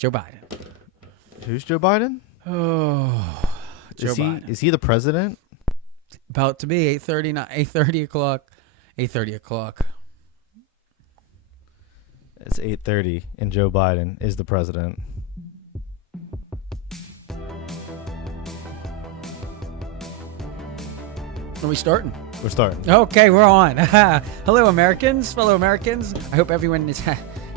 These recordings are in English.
Joe Biden. Who's Joe Biden? Oh, Joe Biden. Is he the president? About to be 8:30 o'clock. 8:30 o'clock. It's 8:30, and Joe Biden is the president. Are we starting? We're starting. Okay, we're on. Hello, Americans, fellow Americans. I hope everyone is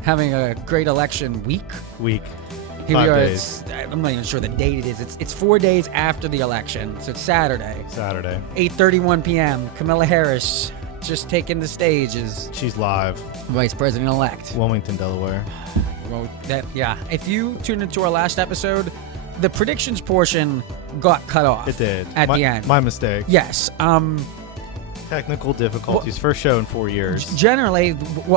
having a great election week. Here 5 we are. days. I'm not even sure the date it is. It's 4 days after the election, so it's Saturday. 8:31 p.m. Kamala Harris just taking the stage as she's live. Vice President-elect. Wilmington, Delaware. Well, if you tuned into our last episode, the predictions portion got cut off. It did. At the end. My mistake. Yes. Technical difficulties. First show in 4 years. Generally,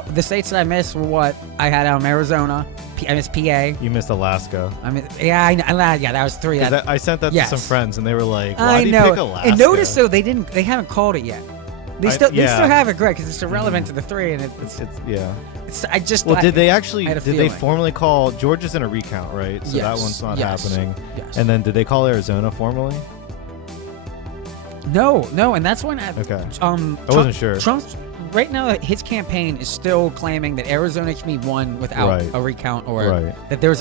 the states that I missed were what I had Arizona. I missed PA. You missed Alaska. That was 3. I sent that to some friends, and they were like, "Why do you pick Alaska?" And notice though, they haven't called it yet. They still have it, Greg, because it's irrelevant to the 3, and did they actually? Did they formally call Georgia's in a recount, right? So that one's not happening. Yes. And then did they call Arizona formally? No, and that's when. Okay. I wasn't sure. Trump's right now. His campaign is still claiming that Arizona can be won without a recount, or that there's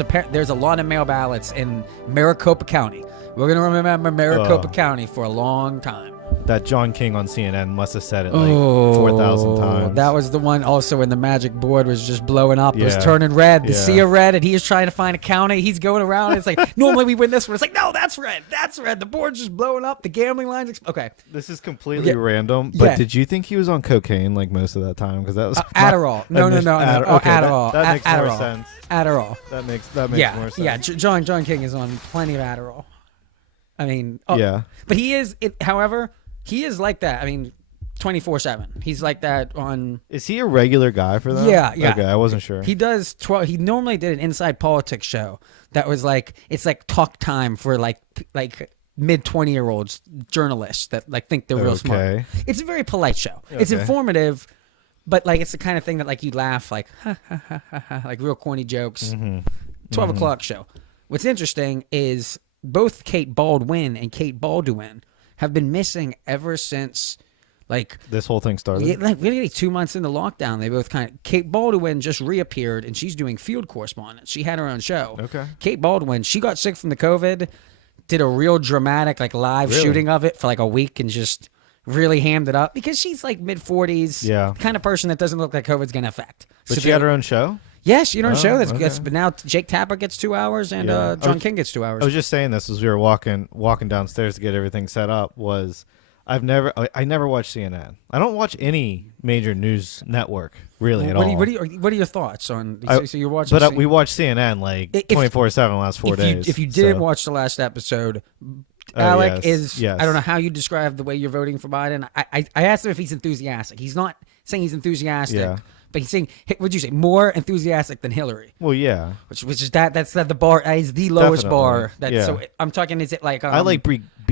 a lot of mail ballots in Maricopa County. We're gonna remember Maricopa County for a long time. That John King on CNN must have said it like 4,000 times. That was the one also when the magic board was just blowing up. It was turning red. The sea of red, and he is trying to find a county. He's going around. It's like, normally we win this one. It's like, no, that's red. That's red. The board's just blowing up. The gambling lines. Okay. This is completely random, but did you think he was on cocaine like most of that time? Because that was Adderall. No. Adderall. That makes more sense. Adderall. That makes more sense. Yeah, John King is on plenty of Adderall. I mean, but he is. However, he is like that. I mean, 24/7. He's like that on. Is he a regular guy for that? Yeah. Okay, I wasn't sure. He does. He normally did an inside politics show that was like, it's like talk time for like mid 20-year-olds journalists that like think they're real smart. It's a very polite show. Okay. It's informative, but like it's the kind of thing that like you laugh like ha ha ha ha, like real corny jokes. 12 o'clock show. What's interesting is both Kate Baldwin and Kate Baldwin have been missing ever since, like, this whole thing started. Yeah, like really 2 months into lockdown, they both Kate Baldwin just reappeared, and she's doing field correspondence. She had her own show. Okay. Kate Baldwin, she got sick from the COVID, did a real dramatic like live shooting of it for like a week, and just really hammed it up because she's like mid 40s. Yeah. The kind of person that doesn't look like COVID's gonna affect. But she had her own show. Yes, she had her own show. But now Jake Tapper gets 2 hours, and John King gets 2 hours. I was just saying this as we were walking downstairs to get everything set up. I never watch CNN. I don't watch any major news network really at all. What are your thoughts on? So you're watching, but we watch CNN like 24/7 the last 4 days. If you didn't watch the last episode, Alec is. I don't know how you describe the way you're voting for Biden. I asked him if he's enthusiastic. He's not saying he's enthusiastic. Yeah. But he's saying, would you say more enthusiastic than Hillary? Well, yeah. Which is that's the bar is the lowest bar. So I'm talking. Is it like I like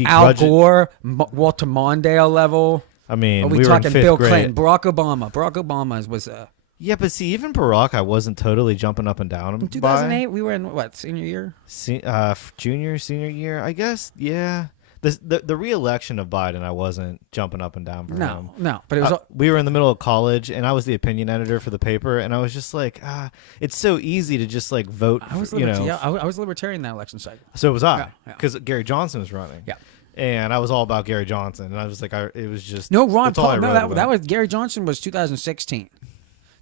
Al Gore, Walter Mondale level? I mean, are we talking Bill Clinton, Barack Obama? Barack Obama was yeah, but see, even Barack, I wasn't totally jumping up and down. In 2008, we were in what, senior year? Junior, senior year, I guess. Yeah. The re-election of Biden, I wasn't jumping up and down for him. No, but it was. We were in the middle of college, and I was the opinion editor for the paper, and I was just like, it's so easy to just like vote. I was libertarian that election cycle. So was I, because Gary Johnson was running. Yeah. And I was all about Gary Johnson, and I was like, it was just Ron Paul. No, that was Gary Johnson was 2016.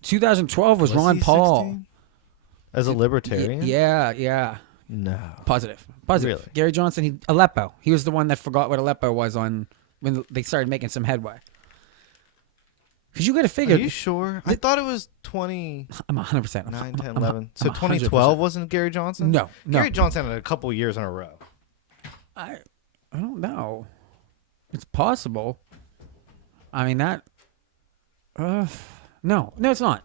2012 was Ron Paul 16? As a libertarian. Yeah. No. Positive. Really? Gary Johnson, Aleppo. He was the one that forgot what Aleppo was on when they started making some headway. Because you got to figure. Are you sure? I thought it was 20. I'm 100%. 9, 10, 11. So 2012 wasn't Gary Johnson? No. Gary Johnson had a couple years in a row. I don't know. It's possible. I mean, that. No, it's not.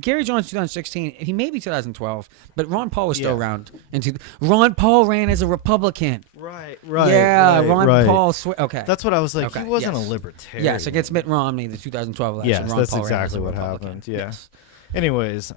Gary Johnson 2016. He may be 2012, but Ron Paul was still around. Ron Paul ran as a Republican. Right. Yeah, Ron Paul. Okay, that's what I was like. He wasn't a libertarian. Yes, against Mitt Romney, the 2012 election. Yes, Ron that's Paul exactly what happened. Yes. Anyways,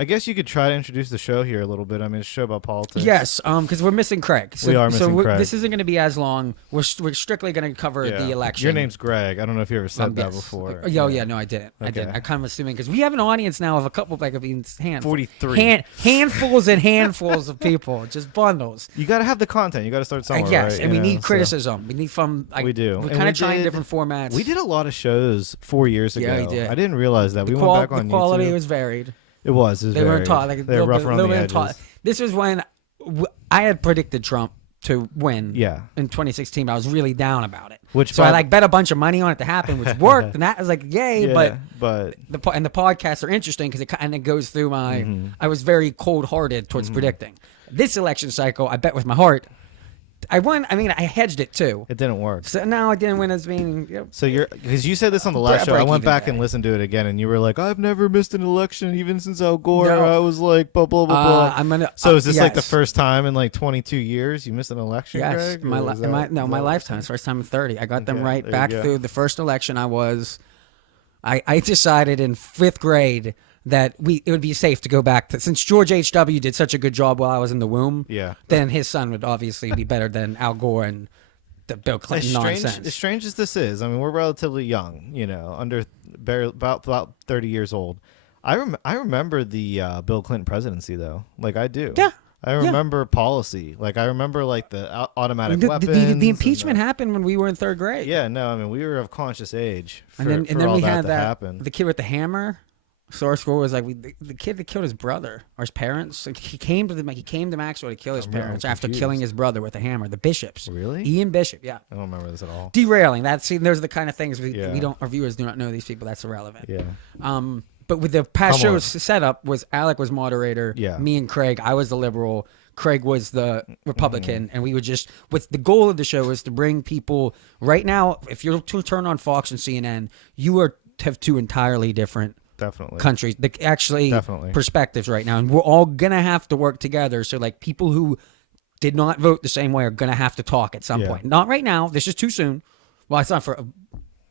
I guess you could try to introduce the show here a little bit. I mean, it's a show about politics. Yes, because we're missing Craig. So, we are missing Craig. This isn't going to be as long. We're strictly going to cover the election. Your name's Greg. I don't know if you ever said that before. Yeah, no, I didn't. Okay. I didn't. I'm kind of assuming because we have an audience now of a couple, like, 43. Handfuls and handfuls of people, just bundles. You got to have the content. You got to start somewhere, yes, right? And we need criticism. We need we do. We're kind of trying different formats. We did a lot of shows 4 years ago. Yeah, we did. I didn't realize that. We went back on YouTube. The quality was varied. It was. They weren't taught. Like, they were rough around the edges. This was when I had predicted Trump to win. Yeah. In 2016, I was really down about it. I bet a bunch of money on it to happen, which worked, and that was like yay. Yeah, but the podcasts are interesting because it kind of goes through my. I was very cold-hearted towards predicting this election cycle. I bet with my heart. I won. I mean, I hedged it too. It didn't work. So now I didn't win as being. So because you said this on the last show, I went back and listened to it again, and you were like, "I've never missed an election, even since Al Gore." No. I was like, "Blah blah blah blah." So is this like the first time in like 22 years you missed an election? Yes, Greg? my lifetime. It's the first time in 30. I got them right back through the first election. I decided in 5th grade that it would be safe to go back to, since George H.W. did such a good job while I was in the womb. Yeah. Then his son would obviously be better than Al Gore and the Bill Clinton nonsense. As strange as this is, I mean, we're relatively young, about 30 years old. I remember the Bill Clinton presidency though, like I do. Yeah. I remember policy. Like I remember like the automatic weapons. The impeachment happened when we were in 3rd grade. Yeah, no, I mean we were of conscious age. And then we had the kid with the hammer. Source score was like the kid that killed his brother or his parents. Like, he came to Maxwell to kill his parents after killing his brother with a hammer. The Bishops. Really? Ian Bishop. Yeah. I don't remember this at all. Derailing. Those are the kind of things we don't. Our viewers do not know these people. That's irrelevant. Yeah. But with the past show's setup was Alec was moderator. Yeah. Me and Craig. I was the liberal. Craig was the Republican, and we would just with the goal of the show is to bring people. Right now, if you're to turn on Fox and CNN, you have two entirely different. Definitely. Countries, definitely perspectives right now, and we're all gonna have to work together. So, like, people who did not vote the same way are gonna have to talk at some point. Not right now. This is too soon. Well, it's not for.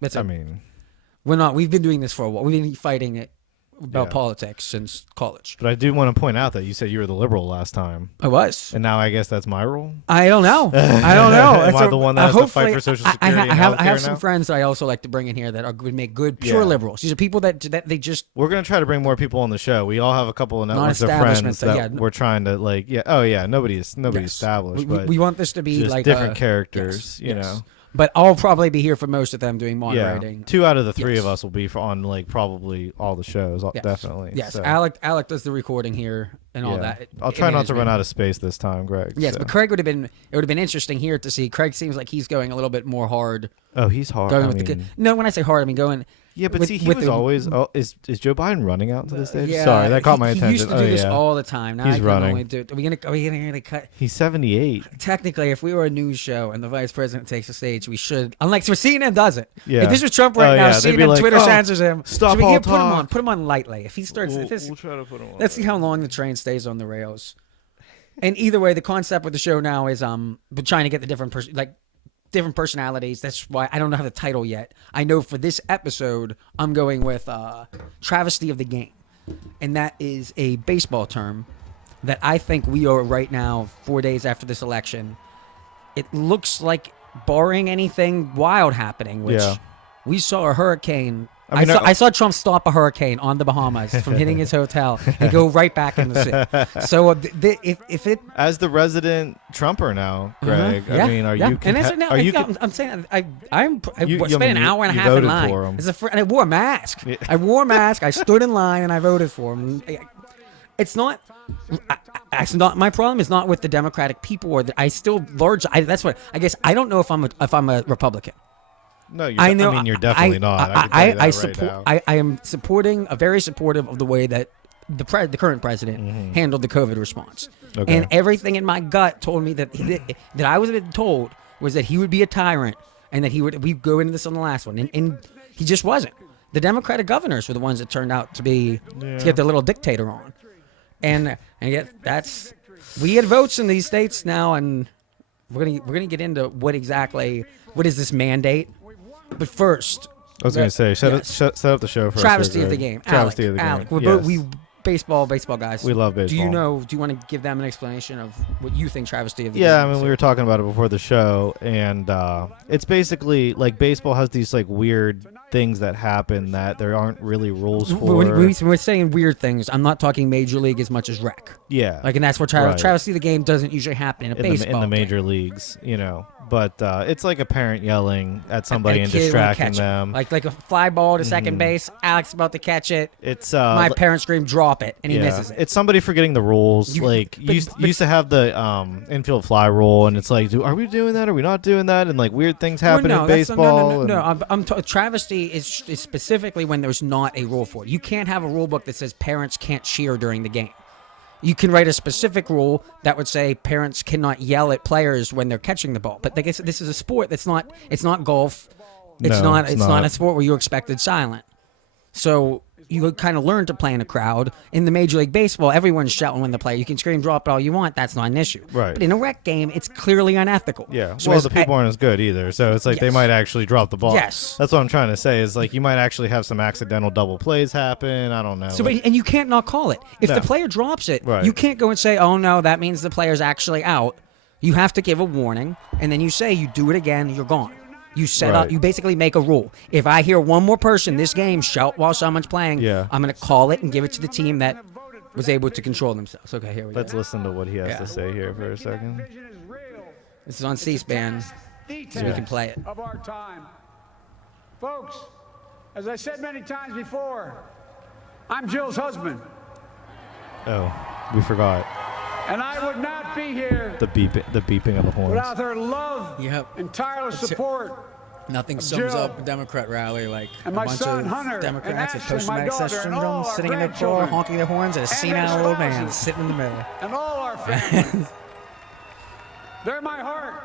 We're not. We've been doing this for a while. We've been fighting it about politics since college. But I do want to point out that you said you were the liberal last time. I was. And now I guess that's my role? I don't know. Am I the one that has to fight for Social Security? I have some friends that I also like to bring in here that would make good, pure liberals. These are people that they just... We're going to try to bring more people on the show. We all have a couple of networks of friends that we're trying to, like... Yeah. Oh, yeah. Nobody's established. We want this to be just like... different characters, you know. But I'll probably be here for most of them doing moderating. Yeah. 2 out of the 3 of us will be on like probably all the shows. Definitely. Yes. So. Alec does the recording here and all that. I'll try not to run out of space this time, Greg. Yes, but Craig would have been. It would have been interesting here to see. Craig seems like he's going a little bit more hard. Oh, he's hard. No, when I say hard, I mean going. Yeah, but he was always. Oh, is Joe Biden running out to the stage? Yeah, sorry, that caught my attention. He used to do this all the time. Now he's running. Only do, are we gonna really cut? He's 78. Technically, if we were a news show and the vice president takes the stage, we should. Unlike CNN does it. Yeah. If this was Trump right now, CNN like, Twitter censors him. Stop all talk. Put him on lightly. If he starts, we'll try to put him on. Let's see how long the train stays on the rails. And either way, the concept with the show now is we're trying to get the different personalities. That's why I don't have the title yet. I know for this episode, I'm going with travesty of the game. And that is a baseball term that I think we are right now, 4 days after this election. It looks like, barring anything wild happening, which we saw a hurricane. I saw Trump stop a hurricane on the Bahamas from hitting his hotel and go right back in the city. So if it as the resident Trumper now, Greg, I mean, are you? I'm saying I spent an hour and a half in line. And I wore a mask. Yeah. I wore a mask. I stood in line and I voted for him. It's not. It's not my problem. Is not with the Democratic people or that's what I guess. I don't know if I'm a Republican. No, I mean, you're definitely not. I am supporting, very supportive of the way that the current president handled the COVID response. Okay. And everything in my gut told me that I was told was that he would be a tyrant and that we go into this on the last one. And he just wasn't. The Democratic governors were the ones that turned out to get their little dictator on. And yet we get votes in these states now, and we're gonna get into what is this mandate. But first, I was going to say, set up the show for travesty of the game. Travesty of the Alec. game. We baseball guys. We love baseball. Do you want to give them an explanation of what you think travesty of the game? I mean, we were talking about it before the show, and it's basically like baseball has these like weird things that happen that there aren't really rules for. When we're saying weird things, I'm not talking major league as much as rec. Yeah. Like, and that's what travesty of the game doesn't usually happen in a baseball in the major game. leagues, But it's like a parent yelling at somebody and distracting them. Like a fly ball to second base. Alex about to catch it. It's my parents scream, drop it, and he misses it. It's somebody forgetting the rules. You used to have the infield fly rule, and it's like, are we doing that? Are we not doing that? And like weird things happen in baseball. No. Travesty is specifically when there's not a rule for it. You can't have a rule book that says parents can't cheer during the game. You can write a specific rule that would say parents cannot yell at players when they're catching the ball. But I guess this is a sport that's not. It's not golf. It's not a sport where you're expected silent. So you kind of learn to play in a crowd. In the Major League Baseball, everyone's shouting when the player. You can scream, drop it all you want. That's not an issue. Right. But in a rec game, it's clearly unethical. Yeah. So the people aren't as good either. So it's like they might actually drop the ball. Yes. That's what I'm trying to say is like you might actually have some accidental double plays happen. I don't know. So, and you can't not call it. If the player drops it, you can't go and say, oh, no, that means the player's actually out. You have to give a warning, and then you say you do it again, you're gone. You set up. You basically make a rule. If I hear one more person this game shout while someone's playing, I'm going to call it and give it to the team that was able to control themselves. Okay, here we go. Let's listen to what he has to say here for a second. This is on C-SPAN, so we can play it. Of our time, folks. As I said many times before, I'm Jill's husband. Oh, we forgot. And I would not be here. The beeping of the horns. Without her love and tireless support. Nothing sums up a Democrat rally like a bunch of Hunter, Democrats with Ashley, post-traumatic stress syndrome sitting in their car, honking their horns, and a senile old man sitting in the middle. And all our families. They're my heart.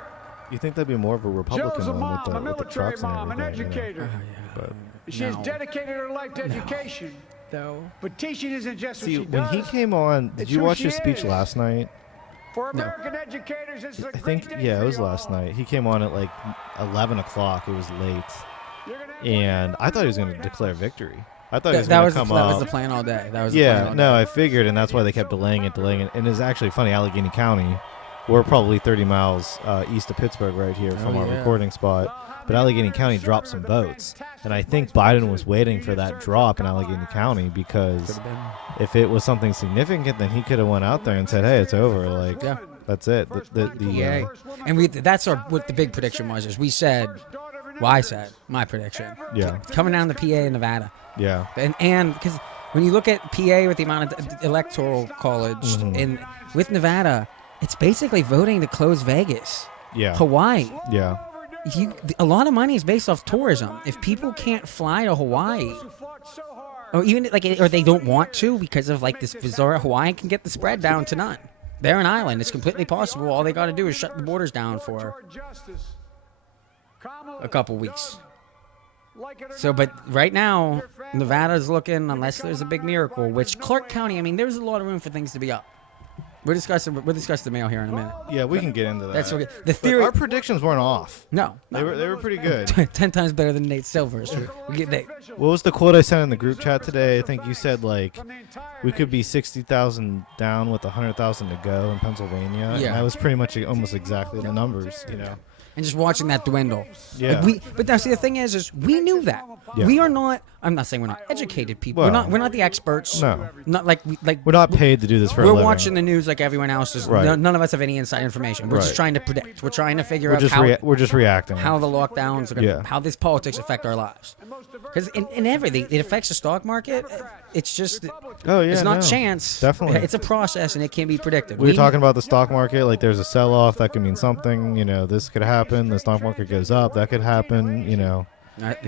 You think that'd be more of a Republican one with the military trucks mom, and everything, an educator. She has dedicated her life to education. No. But teaching isn't just what she does. When he came on, did you watch his speech last night? For American educators, it's I think, it was last night. He came on at like 11 o'clock. It was late. And I thought he was going to declare victory. I thought he was going to come up. That was the plan all day. That was the plan all day. I figured, and that's why they kept delaying it. And it's actually funny, Allegheny County, we're probably 30 miles east of Pittsburgh right here from our recording spot. But Allegheny County dropped some votes. And I think Biden was waiting for that drop in Allegheny County because if it was something significant, then he could have went out there and said, hey, it's over. Like, that's it. And that's what the big prediction was. Is we said, I said, my prediction. Yeah. Coming down to PA and Nevada. Yeah. And because when you look at PA with the amount of electoral college, and with Nevada, it's basically voting to close Vegas. Yeah. Hawaii. Yeah. A lot of money is based off tourism. If people can't fly to Hawaii, or even or they don't want to because of like this bizarre, Hawaii can get the spread down to none. They're an island. It's completely possible. All they got to do is shut the borders down for a couple weeks. So, but right now, Nevada's looking, unless there's a big miracle, which Clark County, I mean, there's a lot of room for things to be up. We'll discuss the mail here in a minute. Yeah, we can get into that. That's okay. The theory. But our predictions weren't off. No, they were pretty good. 10 times better than Nate Silver's. What was the quote I sent in the group chat today? I think you said like we could be 60,000 down with 100,000 to go in Pennsylvania. Yeah, and that was pretty much almost exactly the numbers. And just watching that dwindle. Yeah. But now see, the thing is we knew that. Yeah. We are not. I'm not saying we're not educated people. Well, we're not the experts. No. Not like we're not paid to do this for a living. We're watching the news like everyone else is. Right. None of us have any inside information. We're just trying to predict. We're trying to figure out we're just reacting. How the lockdowns are going to, how this politics affect our lives. Because in everything, it affects the stock market. It's just, it's not chance. Definitely. It's a process, and it can be predicted. We were talking about the stock market. Like, there's a sell-off. That could mean something. This could happen. The stock market goes up. That could happen,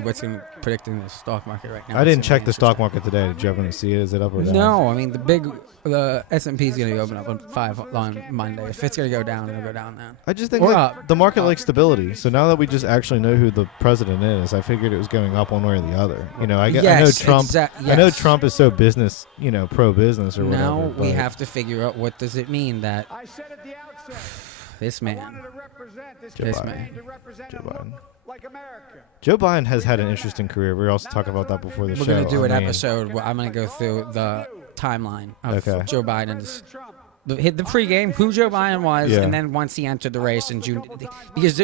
What's predicting the stock market right now? I didn't check the stock market today. Did you happen to see it? Is it up or down? No, I mean the S&P is going to open up on 5 on Monday. If it's going to go down, it'll go down then. I just think the market likes stability. So now that we just actually know who the president is, I figured it was going up one way or the other. I know Trump. I know Trump is so business, pro-business or whatever. Now we have to figure out what does it mean that this man, Joe Biden has had an interesting career. We were also talking about that before the show. We're going to do an episode where I'm going to go through the timeline of Joe Biden's. The pregame, who Joe Biden was, and then once he entered the race in June. Because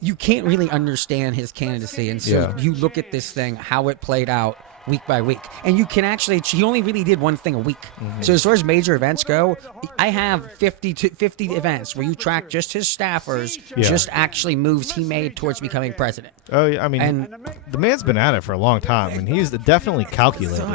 you can't really understand his candidacy. And so you look at this thing, how it played out week by week. And you can actually, he only really did one thing a week. So as far as major events go, I have 50 events where you track just his staffers, just actually moves he made towards becoming president. Oh, yeah. I mean, the man's been at it for a long time, and he's definitely calculated.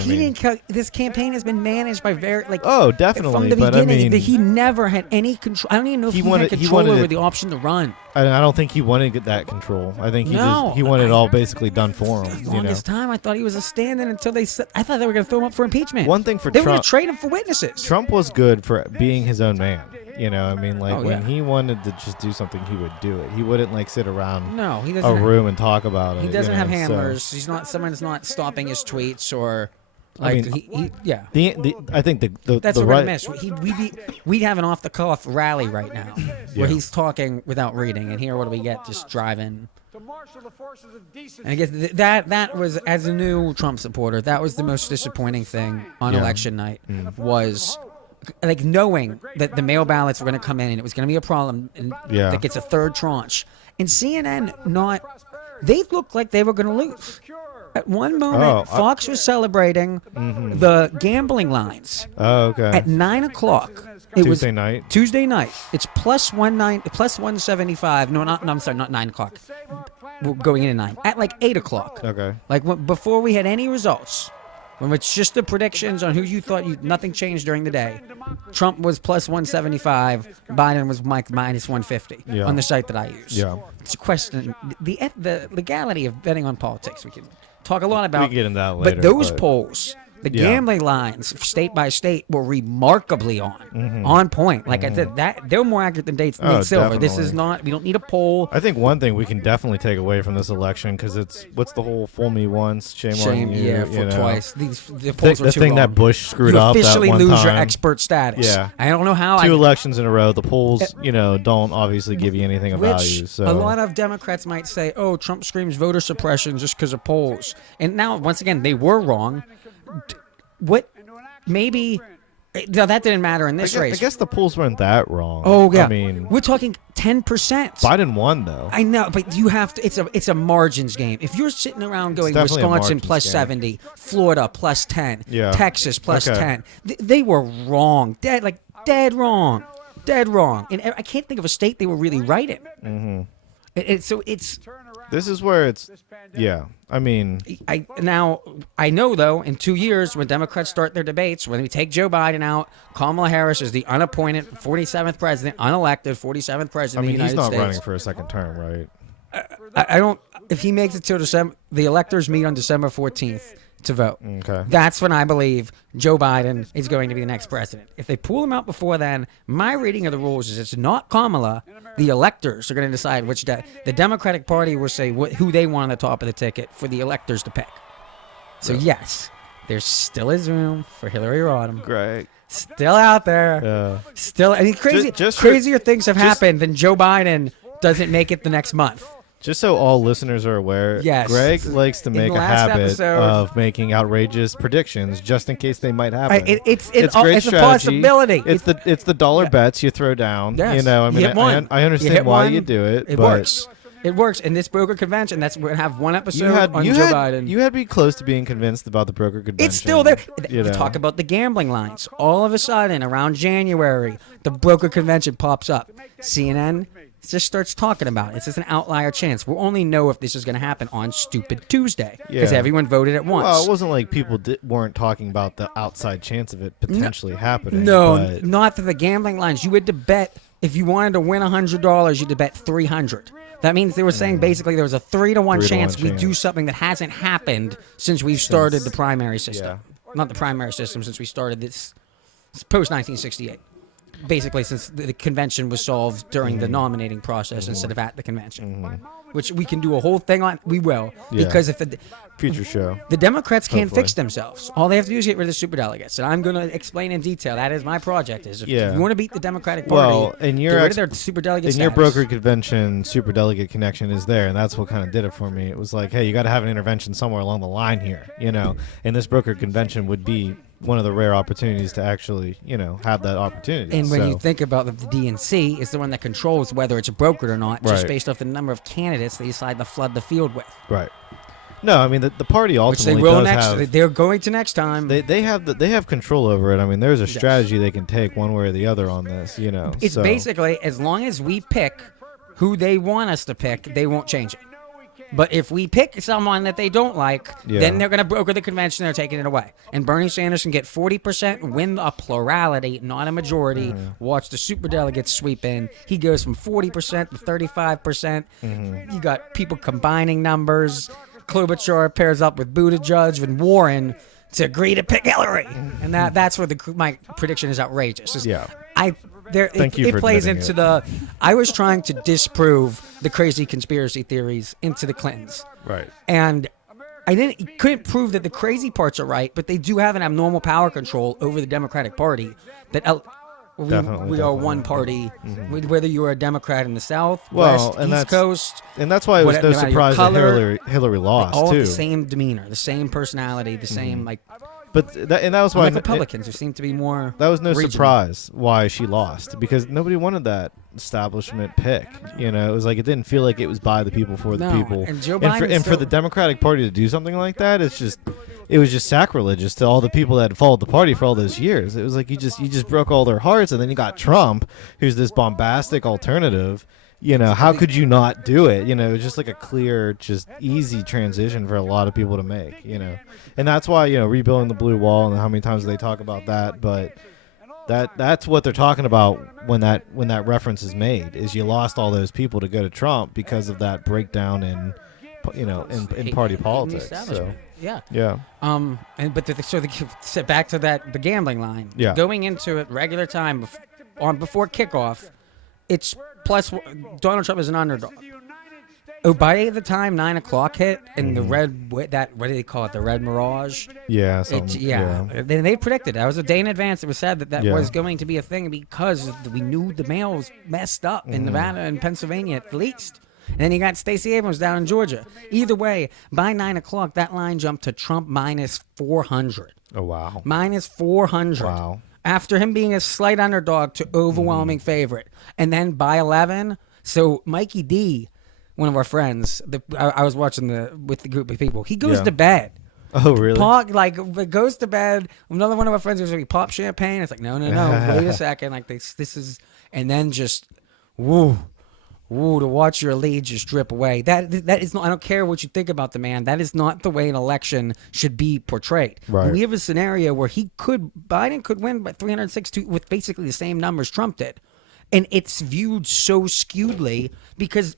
He didn't. This campaign has been managed by definitely. From the beginning, he never had any control. I don't even know if he had control over the option to run. I don't think he wanted that control. I think he wanted it all basically done for him. For the longest time, I thought he was a stand-in until I thought they were going to throw him up for impeachment. One thing for they Trump, were going to trade him for witnesses. Trump was good for being his own man. When he wanted to just do something, he would do it. He wouldn't sit around a room and talk about it. He doesn't have handlers. He's not someone that's not stopping his tweets or. I think that's what we're gonna miss. We'd have an off-the-cuff rally right now where he's talking without reading, and here what do we get? Just driving. And I guess that was, as a new Trump supporter, that was the most disappointing thing on election night was knowing that the mail ballots were going to come in and it was going to be a problem, and that gets a third tranche, and CNN they looked like they were going to lose. At one moment, Fox was celebrating the gambling lines. Oh, okay. At 9 o'clock. Tuesday night. It's plus 175. No, I'm sorry, not 9 o'clock. We're going in at 9. At 8 o'clock. Okay. Before we had any results, when it's just the predictions on who you thought nothing changed during the day. Trump was plus 175. Biden was minus 150 on the site that I use. Yeah. It's a question. The legality of betting on politics. We can talk a lot about. We can get into that later. But those polls, the gambling lines, state by state, were remarkably on point. Like I said, they're more accurate than Nate Silver. Definitely. This is not. We don't need a poll. I think one thing we can definitely take away from this election, because it's what's the whole "fool me once, shame on you." Yeah, twice. The polls were the too thing wrong. That Bush screwed you up. Officially that one lose time. your expert status. Yeah, I don't know how. Two elections in a row, the polls, don't obviously give you anything of value. So a lot of Democrats might say, "Oh, Trump screams voter suppression just because of polls," and now once again they were wrong. What? Maybe that didn't matter in this race. I guess the polls weren't that wrong. Oh yeah, I mean, we're talking 10%. Biden won though. I know, but you have to. It's a margins game. If you're sitting around going Wisconsin plus 70, Florida plus 10, Texas plus 10, they were wrong. Dead wrong. And I can't think of a state they were really right in. This is where it's. Yeah, I mean, I know though, in 2 years when Democrats start their debates, when we take Joe Biden out, Kamala Harris is the unappointed 47th president, unelected 47th president of the United States. He's not running for a second term, right? I don't. If he makes it till December, the electors meet on December 14th to vote. Okay. That's when I believe Joe Biden is going to be the next president. If they pull him out before then, my reading of the rules is it's not Kamala. The electors are going to decide which the Democratic Party will say who they want on the top of the ticket for the electors to pick. So yes, there still is room for Hillary Rodham. Great. Still out there. Yeah. Still, I mean, crazier things have happened than Joe Biden doesn't make it the next month. Just so all listeners are aware, Greg likes to make a habit of making outrageous predictions just in case they might happen. It's a possibility. It's the dollar bets you throw down. Yes. I mean, I understand why you do it. It works. It works. In this broker convention, we're going to have one episode on Joe Biden. You had me close to being convinced about the broker convention. It's still there. You talk about the gambling lines. All of a sudden, around January, the broker convention pops up. CNN just starts talking about it. It's just an outlier chance. We'll only know if this is going to happen on Stupid Tuesday because everyone voted at once. Well, it wasn't like people weren't talking about the outside chance of it potentially happening. No, not for the gambling lines. You had to bet, if you wanted to win $100, you had to bet $300. That means they were saying basically there was a 3-to-1 chance we do something that hasn't happened since we've started the primary system. Not the primary system, since we started this post-1968. Basically, since the convention was solved during the nominating process instead of at the convention, which we can do a whole thing on. We will, because if the future show, the Democrats can't fix themselves. All they have to do is get rid of the superdelegates, and I'm going to explain in detail. That is my project. If you want to beat the Democratic Party, get rid of their superdelegates. In your broker convention, superdelegate connection is there, and that's what kind of did it for me. It was like, hey, you got to have an intervention somewhere along the line here, and this broker convention would be one of the rare opportunities to actually, have that opportunity. And when you think about the DNC, is the one that controls whether it's brokered or not, just based off the number of candidates they decide to flood the field with. Right. No, I mean the party ultimately which they will does next. They're going to next time. They have control over it. I mean, there's a strategy they can take one way or the other on this. It's basically as long as we pick who they want us to pick, they won't change it. But if we pick someone that they don't like, then they're going to broker the convention. They're taking it away. And Bernie Sanders can get 40%, win a plurality, not a majority. Watch the superdelegates sweep in. He goes from 40% to 35%. You got people combining numbers. Klobuchar pairs up with Buttigieg and Warren to agree to pick Hillary. And that's where my prediction is outrageous. It plays into the. I was trying to disprove the crazy conspiracy theories into the Clintons, right? And I couldn't prove that the crazy parts are right, but they do have an abnormal power control over the Democratic Party. That we are one party, whether you are a Democrat in the South, West, East Coast, and that's why it was no surprise that Hillary lost. All too. The same demeanor, the same personality, the same But that was why Republicans, there seem to be more. That was no regional. surprise why she lost, because nobody wanted that establishment pick. It was like it didn't feel like it was by the people for the people. And Joe Biden for the Democratic Party to do something like that, it was just sacrilegious to all the people that had followed the party for all those years. It was like you just broke all their hearts, and then you got Trump, who's this bombastic alternative. How could you not do it? It was just like a clear, just easy transition for a lot of people to make, And that's why, rebuilding the blue wall, and how many times they talk about that, but that's what they're talking about when that reference is made, is you lost all those people to go to Trump because of that breakdown in party politics. So. Yeah. Yeah. So back to the gambling line. Yeah. Going into it regular time before kickoff, it's plus Donald Trump is an underdog. Oh, by the time 9 o'clock hit and the red, what do they call it? The red mirage. Yeah. Then they predicted. That was a day in advance. It was said that was going to be a thing because we knew the mail was messed up in Nevada and Pennsylvania at least. And then you got Stacey Abrams down in Georgia. Either way, by 9 o'clock, that line jumped to Trump minus 400. Oh, wow. Minus 400. Wow. After him being a slight underdog to overwhelming favorite. And then by 11, so Mikey D, one of our friends, I was watching with the group of people, he goes to bed. Oh, really? Goes to bed. Another one of our friends was like, pop champagne. It's like, no, wait a second. Like this is, and then just, woo, to watch your lead just drip away. That is not. I don't care what you think about the man. That is not the way an election should be portrayed. Right. We have a scenario where Biden could win by 362 with basically the same numbers Trump did, and it's viewed so skewedly because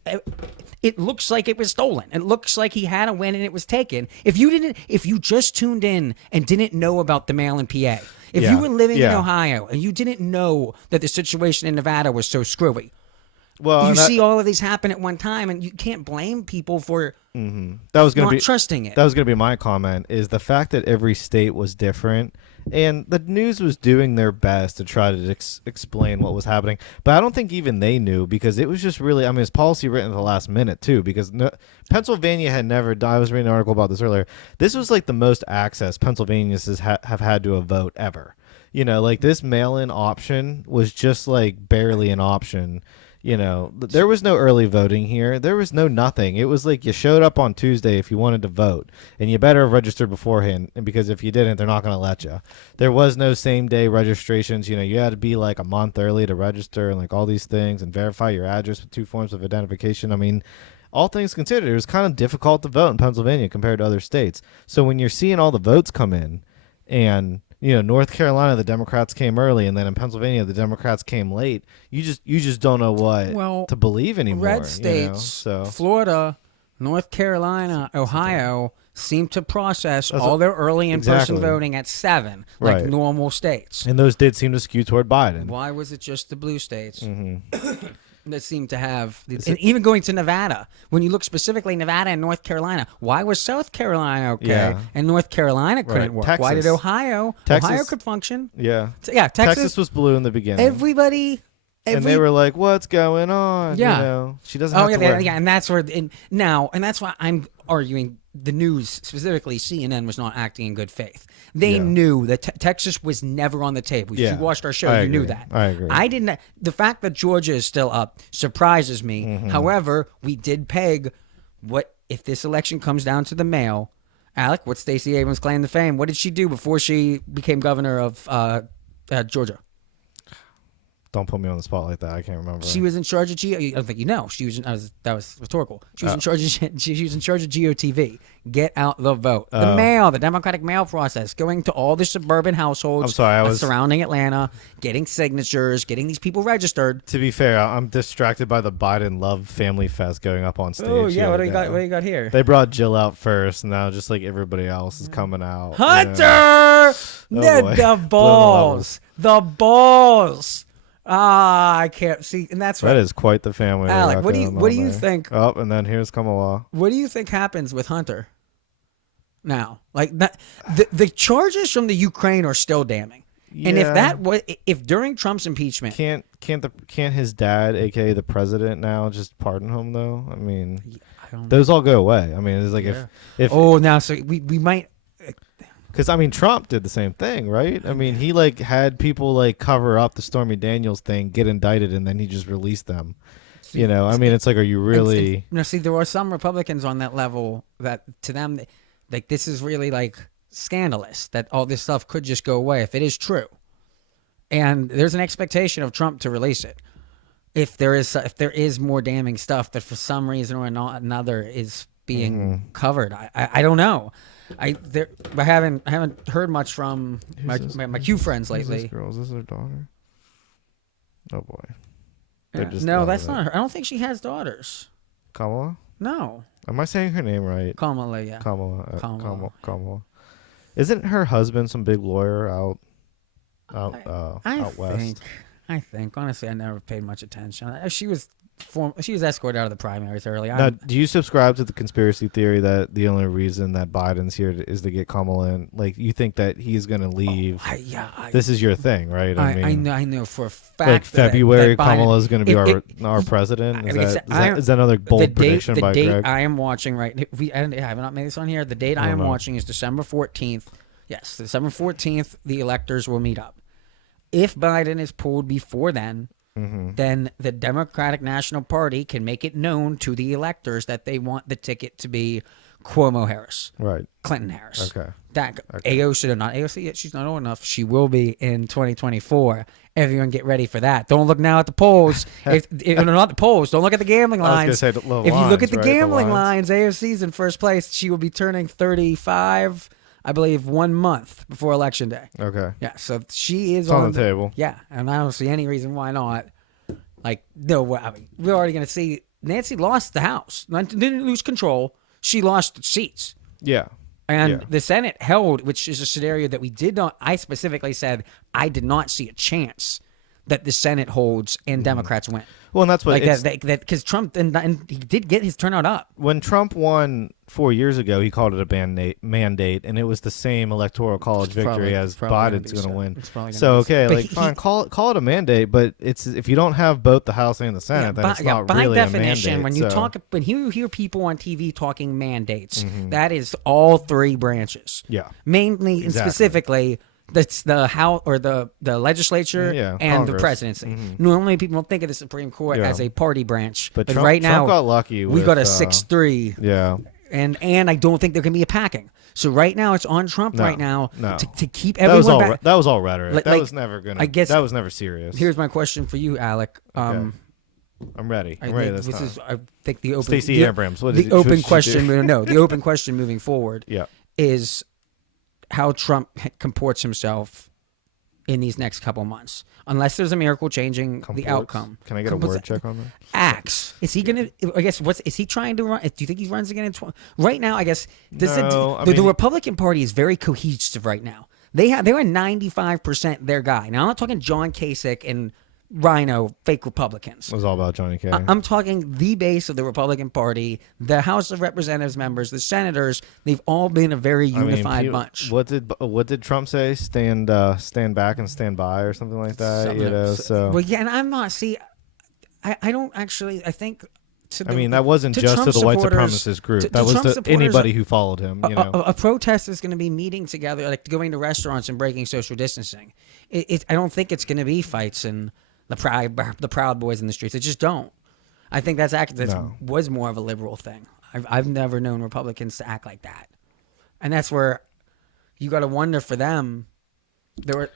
it looks like it was stolen. It looks like he had a win and it was taken. If you just tuned in and didn't know about the mail-in PA, if you were living in Ohio and you didn't know that the situation in Nevada was so screwy. Well, you see all of these happen at one time, and you can't blame people for not trusting it. That was going to be my comment, is the fact that every state was different, and the news was doing their best to try to explain what was happening. But I don't think even they knew, because it was just really, it's policy written at the last minute, too, because Pennsylvania had never done, I was reading an article about this earlier, this was like the most access Pennsylvanians have had to a vote ever. This mail-in option was just like barely an option. There was no early voting here. There was no nothing. It was like you showed up on Tuesday if you wanted to vote, and you better have registered beforehand, and because if you didn't, they're not going to let you. There was no same-day registrations. You had to be like a month early to register and like all these things and verify your address with 2 forms of identification. All things considered, it was kind of difficult to vote in Pennsylvania compared to other states. So when you're seeing all the votes come in and North Carolina, the Democrats came early, and then in Pennsylvania, the Democrats came late. You just don't know what to believe anymore. Red states, Florida, North Carolina, Ohio, seem to process all their early in-person voting at 7, like normal states. And those did seem to skew toward Biden. Why was it just the blue states? That seem to have, and even going to Nevada, when you look specifically Nevada and North Carolina, why was South Carolina okay and North Carolina couldn't work? Texas. Why did Ohio could function? Yeah. Texas was blue in the beginning. And they were like, "What's going on?" Yeah. She doesn't have to wear. And that's where, and that's why I'm arguing the news, specifically CNN, was not acting in good faith. They knew that Texas was never on the table. If you watched our show, you knew that. I agree. I didn't. The fact that Georgia is still up surprises me. However, we did peg what if this election comes down to the mail. Alec, what's Stacey Abrams' claim to fame? What did she do before she became governor of Georgia? Don't put me on the spot like that. I can't remember. She was in charge of I don't think you know. She was. That was rhetorical. She was in charge of. She was in charge of GOTV. Get out the vote. The mail, the democratic mail process, going to all the suburban households surrounding Atlanta, getting signatures, getting these people registered. To be fair, I'm distracted by the Biden Love Family Fest going up on stage. Oh yeah, what do you got? What do you got here? They brought Jill out first, and now just like everybody else is coming out. Hunter, the balls, the balls. I can't see, and that's right. That is quite the family. Alec, what do you think? Oh, and then here's Kamala. What do you think happens with Hunter now? Like that, the charges from the Ukraine are still damning. Yeah. And if during Trump's impeachment, can't his dad, aka the president, now just pardon him though? I mean, those all go away. I mean, it's like if now so we might. Because, I mean, Trump did the same thing, right? I mean, he, like, had people, like, cover up the Stormy Daniels thing, get indicted, and then he just released them. You know, I mean, it's like, are you really... See, there are some Republicans on that level that, to them, like, this is really, like, scandalous, that all this stuff could just go away if it is true. And there's an expectation of Trump to release it. If there is more damning stuff that for some reason or another is being covered, I don't know. I haven't heard much from my Q friends lately. Is this girl? Is this her daughter? Oh boy. Yeah. No, that's not her. I don't think she has daughters. Kamala? No. Am I saying her name right? Kamala, yeah. Kamala. Isn't her husband some big lawyer out west? I think honestly, I never paid much attention. She was escorted out of the primaries early. Now, do you subscribe to the conspiracy theory that the only reason that Biden's here is to get Kamala in? Like, you think that he's going to leave? This is your thing, right? I know for a fact. Like February, Kamala is going to be our president. Is that another bold prediction by Greg? The date I am watching I have not made this on here. The date I am watching is December 14th. Yes, December 14th. The electors will meet up. If Biden is pulled before then. Then the Democratic National Party can make it known to the electors that they want the ticket to be Cuomo-Harris. Right. Clinton-Harris. Okay. AOC, not AOC yet. She's not old enough. She will be in 2024. Everyone get ready for that. Don't look now at the polls. if not the polls, don't look at the gambling lines. I was going to say the if you look at the gambling lines, AOC's in first place. She will be turning 35, I believe, 1 month before Election Day. Okay. Yeah, so she is on the table. Yeah, and I don't see any reason why not. Like, no, I mean, we're already going to see Nancy lost the House. Didn't lose control. She lost seats. Yeah. And the Senate held, which is a scenario that we did not, I specifically said I did not see a chance that the Senate holds and Democrats win. Well, and that's what because Trump and he did get his turnout up. When Trump won 4 years ago, he called it a mandate, and it was the same electoral college victory as Biden's going to win. So fine, call it a mandate, but it's if you don't have both the House and the Senate, then it's not really a mandate. By definition, when you hear people on TV talking mandates, that is all three branches. Yeah, mainly and specifically. That's the House or the legislature and Congress. The presidency. Normally, people don't think of the Supreme Court as a party branch, but Trump, right now Trump got lucky. We got a 6-3. Yeah, and I don't think there can be a packing. So right now, it's on Trump right now to keep everyone back. That was all rhetoric. That was never gonna. I guess that was never serious. Here's my question for you, Alec. Okay. I'm ready. I'm ready this time. I think the open Stacey Abrams. The open question moving forward. Is how Trump comports himself in these next couple months, unless there's a miracle changing the outcome. Can I get a word check on that? Acts. Is he gonna? I guess is he trying to run? Do you think he runs again in right now? I guess the Republican Party is very cohesive right now. They were 95% their guy. Now I'm not talking John Kasich and Rhino fake Republicans. It was all about Johnny K. I'm talking the base of the Republican Party, the House of Representatives members, the senators. They've all been a very unified bunch. What did Trump say? Stand back and stand by, or something like that. So. Well, yeah, and I'm not. See, I don't actually. I think that wasn't just Trump to the white supremacist group. That was to anybody who followed him. A protest is going to be meeting together, like going to restaurants and breaking social distancing. I don't think it's going to be fights and the Proud Boys in the streets. I just don't. I think was more of a liberal thing. I've never known Republicans to act like that, and that's where you got to wonder for them. There were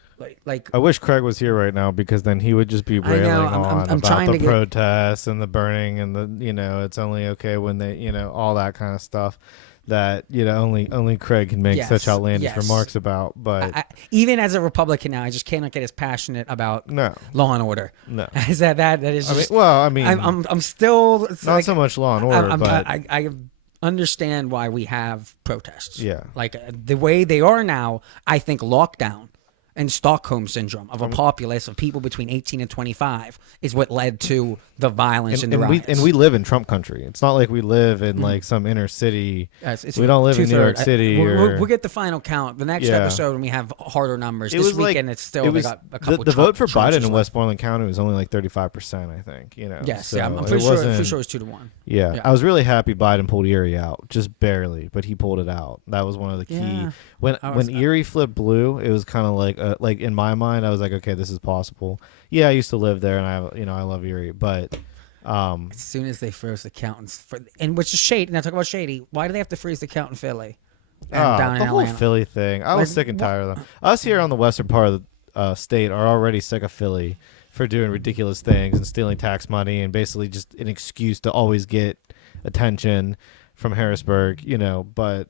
like I wish Craig was here right now, because then he would just be railing on about the protests and the burning and the it's only okay when they all that kind of stuff that only Craig can make such outlandish remarks about. But even as a Republican now, I just cannot get as passionate about law and order. No, is that is just, I'm still not so much law and order, but I understand why we have protests. Yeah, like the way they are now, I think lockdown and Stockholm syndrome of a populace of people between 18 and 25 is what led to the violence and the riots. And we live in Trump country. It's not like we live in like some inner city. We don't live in New York City. We'll get the final count. The next episode when we have harder numbers. This weekend it's still they got a couple. The vote for Biden in Westmoreland County was only like 35%, I think. Yes, so I'm pretty sure it was 2-1. Yeah, I was really happy Biden pulled Erie out, just barely, but he pulled it out. That was one of the key. When Erie flipped blue, it was kind of like in my mind, I was like, okay, this is possible. Yeah, I used to live there, and I love Erie, but as soon as they froze the count and which is shady. Now talk about shady. Why do they have to freeze the count in Philly? And down the in whole Atlanta? Philly thing. I was sick and tired of them. Us here on the western part of the state are already sick of Philly for doing ridiculous things and stealing tax money and basically just an excuse to always get attention from Harrisburg. But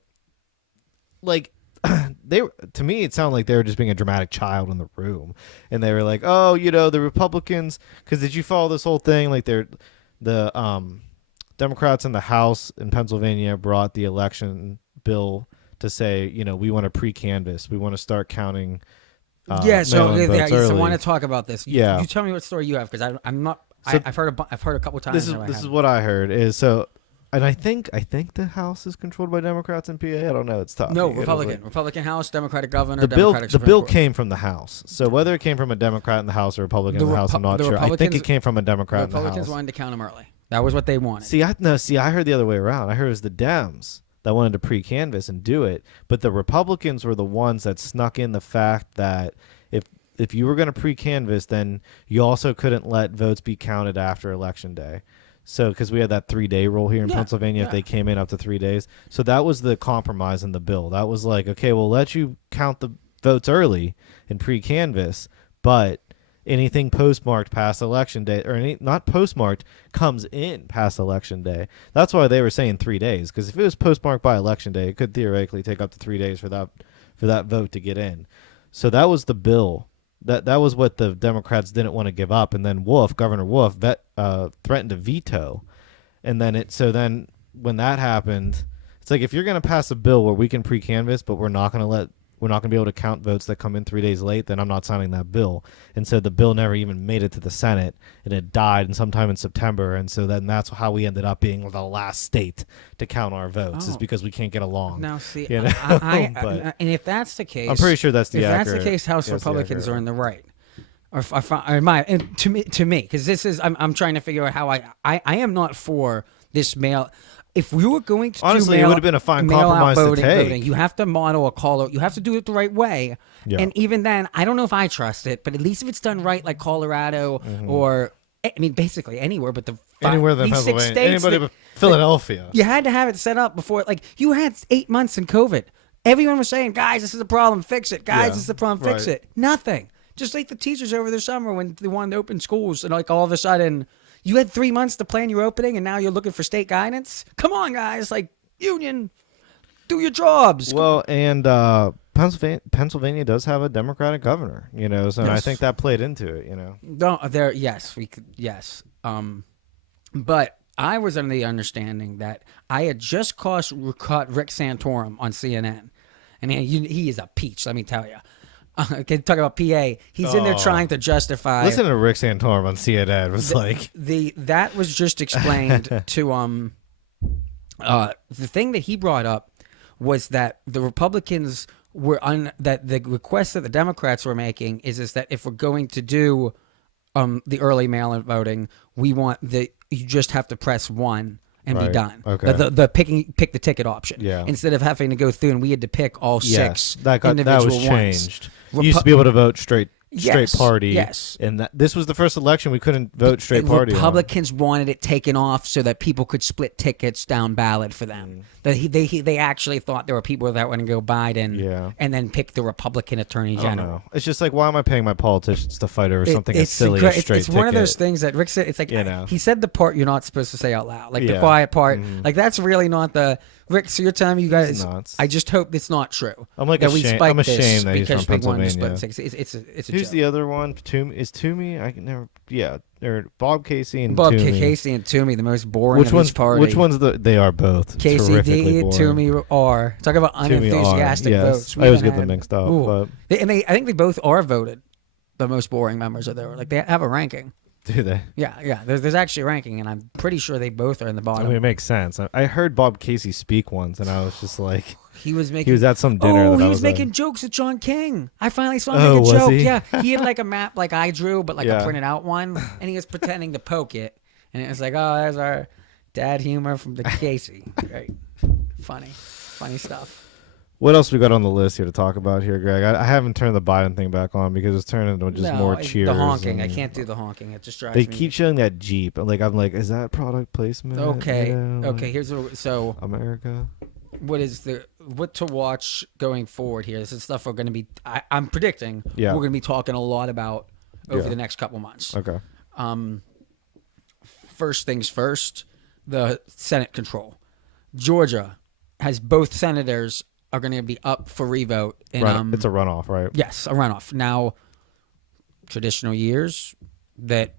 like. To me, it sounded like they were just being a dramatic child in the room, and they were like, "Oh, the Republicans." Because did you follow this whole thing? Like, the Democrats in the House in Pennsylvania brought the election bill to say, we want to pre-canvass, we want to start counting. So I want to talk about this. You tell me what story you have, because I'm not. I've heard a couple times. This is what I heard is so. And I think the House is controlled by Democrats in PA. I don't know. It's tough. No, Republican House, Democratic governor. The bill came from the House. So whether it came from a Democrat in the House or a Republican in the House, I'm not sure. I think it came from a Democrat in the House. Republicans wanted to count them early. That was what they wanted. See, I heard the other way around. I heard it was the Dems that wanted to pre-canvass and do it, but the Republicans were the ones that snuck in the fact that if you were going to pre-canvass, then you also couldn't let votes be counted after Election Day. So, because we had that 3-day rule here in Pennsylvania, if they came in up to 3 days. So that was the compromise in the bill. That was like, okay, we'll let you count the votes early in pre-canvass, but anything postmarked past Election Day, or not postmarked, comes in past Election Day. That's why they were saying 3 days, because if it was postmarked by Election Day, it could theoretically take up to 3 days for that vote to get in. So that was the bill. That was what the Democrats didn't want to give up, and then Governor Wolf, threatened to veto, and then when that happened, it's like if you're going to pass a bill where we can pre-canvass, but we're not going to be able to count votes that come in 3 days late, then I'm not signing that bill. And so the bill never even made it to the Senate, and it died in sometime in September. And so then that's how we ended up being the last state to count our votes, is because we can't get along. Now, see, and if that's the case, I'm pretty sure that's the accurate. If that's the case, House Republicans are in the right. To me, because this is, I'm trying to figure out how I am not for this mail. If we were going to honestly, it would have been a fine compromise to take. Voting, you have to model a call out. You have to do it the right way. Yeah. And even then, I don't know if I trust it. But at least if it's done right, like Colorado or basically anywhere, but anywhere than Pennsylvania, anybody but Philadelphia. You had to have it set up before. Like you had 8 months in COVID. Everyone was saying, "Guys, this is a problem. Fix it. Guys, this is a problem. Fix it." Nothing. Just like the teachers over the summer when they wanted to open schools, and like all of a sudden. You had 3 months to plan your opening, and now you're looking for state guidance? Come on, guys. Like, union, do your jobs. Well, and Pennsylvania does have a Democratic governor, so I think that played into it, No, yes. But I was under the understanding that I had just caught Rick Santorum on CNN, and he is a peach, let me tell you. Okay, talk about PA. He's in there trying to justify. Listen to Rick Santorum on CNN. It was that was just explained to the thing that he brought up was that the Republicans were that the request that the Democrats were making is that if we're going to do the early mail-in voting. We want you just have to press 1 and be done. Okay. The pick the ticket option. Yeah. Instead of having to go through and we had to pick all 6 that individual was ones. changed. You used to be able to vote straight party. Yes. And this was the first election we couldn't vote straight party. Republicans wanted it taken off so that people could split tickets down ballot for them. They actually thought there were people that would go Biden and then pick the Republican attorney general. It's just like, why am I paying my politicians to fight over something as silly as straight It's one of those things that Rick said. It's like, he said the part you're not supposed to say out loud, like the quiet part. Like that's really not the Rick. So you're telling me, you guys, I just hope it's not true. I'm like ashamed. I'm ashamed that he's from Pennsylvania. It's a Who's joke. The other one? Is Toomey? I can never. Yeah, or Bob Casey and Bob Toomey. Casey and Toomey, the most boring. Which one's party? Which one's they are both. Casey D, Toomey R. Talk about unenthusiastic votes. I always get them mixed up. But. I think they both are voted the most boring members of their. Like they have a ranking. Do they? Yeah. There's actually a ranking, and I'm pretty sure they both are in the bottom. I mean, it makes sense. I heard Bob Casey speak once, and I was just like, he was at some dinner. Oh, he was making jokes with John King. I finally saw him make a joke. Yeah, he had like a map like I drew, but like a printed out one, and he was pretending to poke it, and it was like, oh, there's our dad humor from the Casey. Right? Funny stuff. What else we got on the list here to talk about here, Greg? I haven't turned the Biden thing back on because it's turning into just more cheers. The honking. I can't do the honking. It just drives me. They keep showing that Jeep. I'm like, is that product placement? Okay. Okay. Here's so America. What to watch going forward here? This is stuff we're going to be. I'm predicting. We're going to be talking a lot about over the next couple months. Okay. First things first. The Senate control. Georgia has both senators are going to be up for revote. And, it's a runoff, right? Yes, a runoff. Now, traditional years, that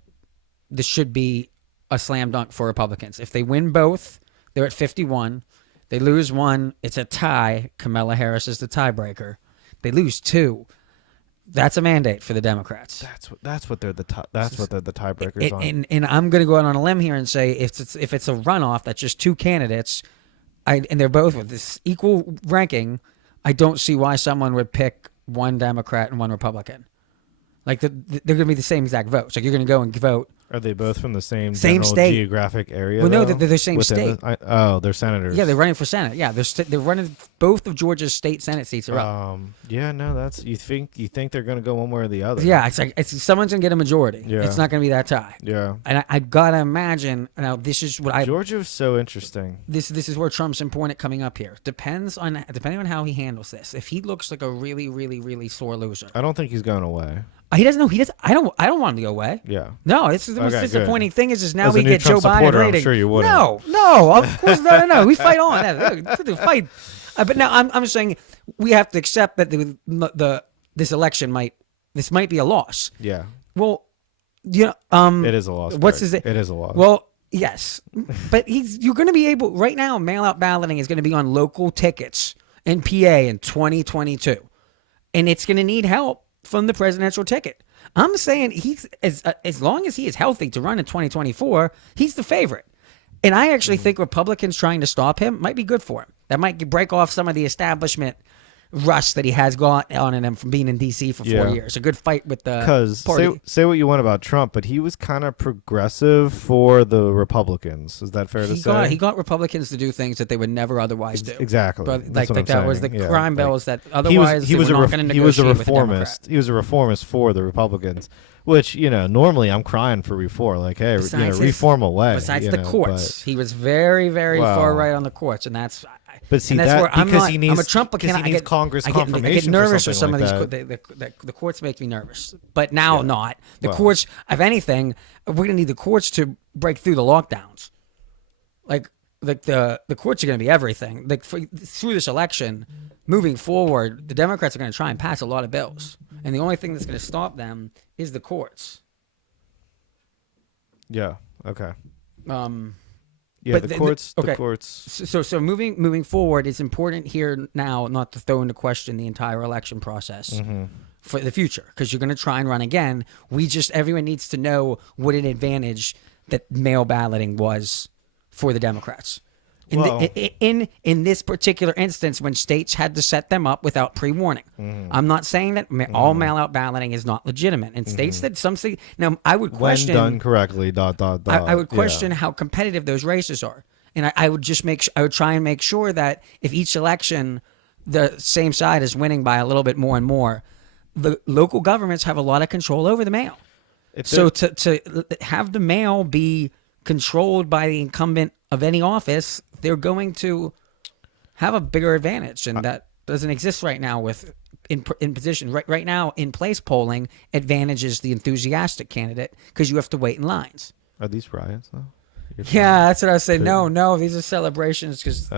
this should be a slam dunk for Republicans. If they win both, they're at 51. They lose one, it's a tie. Kamala Harris is the tiebreaker. They lose 2. That's a mandate for the Democrats. That's what they're the tiebreakers on. And I'm going to go out on a limb here and say if it's a runoff, that's just 2 candidates. And they're both with this equal ranking, I don't see why someone would pick one Democrat and one Republican. Like they're going to be the same exact votes. Like you're going to go and vote. Are they both from the same state geographic area? Well, no, they're the same state. They're senators. Yeah, they're running for Senate. Yeah, they're running. Both of Georgia's state Senate seats are up. Yeah, no, that's you think they're going to go one way or the other. Yeah, it's like someone's going to get a majority. Yeah. It's not going to be that tie. Yeah, and I gotta imagine. Now this is what Georgia was so interesting. This is where Trump's important coming up here. Depending on how he handles this. If he looks like a really, really, really sore loser, I don't think he's going away. He doesn't know. He does. I don't want him to go away. Yeah. No, it's the most disappointing thing is now As we get Joe Biden rating. I'm sure you wouldn't. No, of course no. We fight on. Fight. But now I'm saying we have to accept that this election might be a loss. Yeah. Well, you know, it is a loss. What's his? It is a loss. Well, yes, but you're going to be able right now. Mail-out balloting is going to be on local tickets in PA in 2022, and it's going to need help from the presidential ticket. I'm saying he's as long as he is healthy to run in 2024, he's the favorite. And I actually think Republicans trying to stop him might be good for him. That might break off some of the establishment rust that he has got on in him from being in D.C. for 4 years. A good fight with the party. Say what you want about Trump, but he was kind of progressive for the Republicans. Is that fair to say? He got Republicans to do things that they would never otherwise do. Exactly. But that was the crime bills that otherwise he was not going to negotiate with the reformist. He was a reformist for the Republicans. Which, normally I'm crying for reform. Like, hey, reform away. Besides the courts. He was very, very far right on the courts, and that's... But see, that's where I'm a Trump, but he needs Congress confirmation. I get nervous for some like of these. The courts make me nervous, but now not. The courts, if anything, we're going to need the courts to break through the lockdowns. Like the courts are going to be everything. Like through this election, moving forward, the Democrats are going to try and pass a lot of bills, and the only thing that's going to stop them is the courts. Yeah. Okay. Yeah, the courts. The courts. So moving forward, it's important here now not to throw into question the entire election process for the future, because you're going to try and run again. Everyone needs to know what an advantage that mail balloting was for the Democrats. In this particular instance, when states had to set them up without pre-warning. I'm not saying that all mail-out balloting is not legitimate. In states that some states, now I would question, when done correctly, ... I would question how competitive those races are, and I would just I would try and make sure that if each election the same side is winning by a little bit more and more, the local governments have a lot of control over the mail. So to have the mail be controlled by the incumbent of any office, they're going to have a bigger advantage, and that doesn't exist right now with in position. Right now, in place polling advantages the enthusiastic candidate because you have to wait in lines. Are these riots though? Yeah, that's what I was saying. No, these are celebrations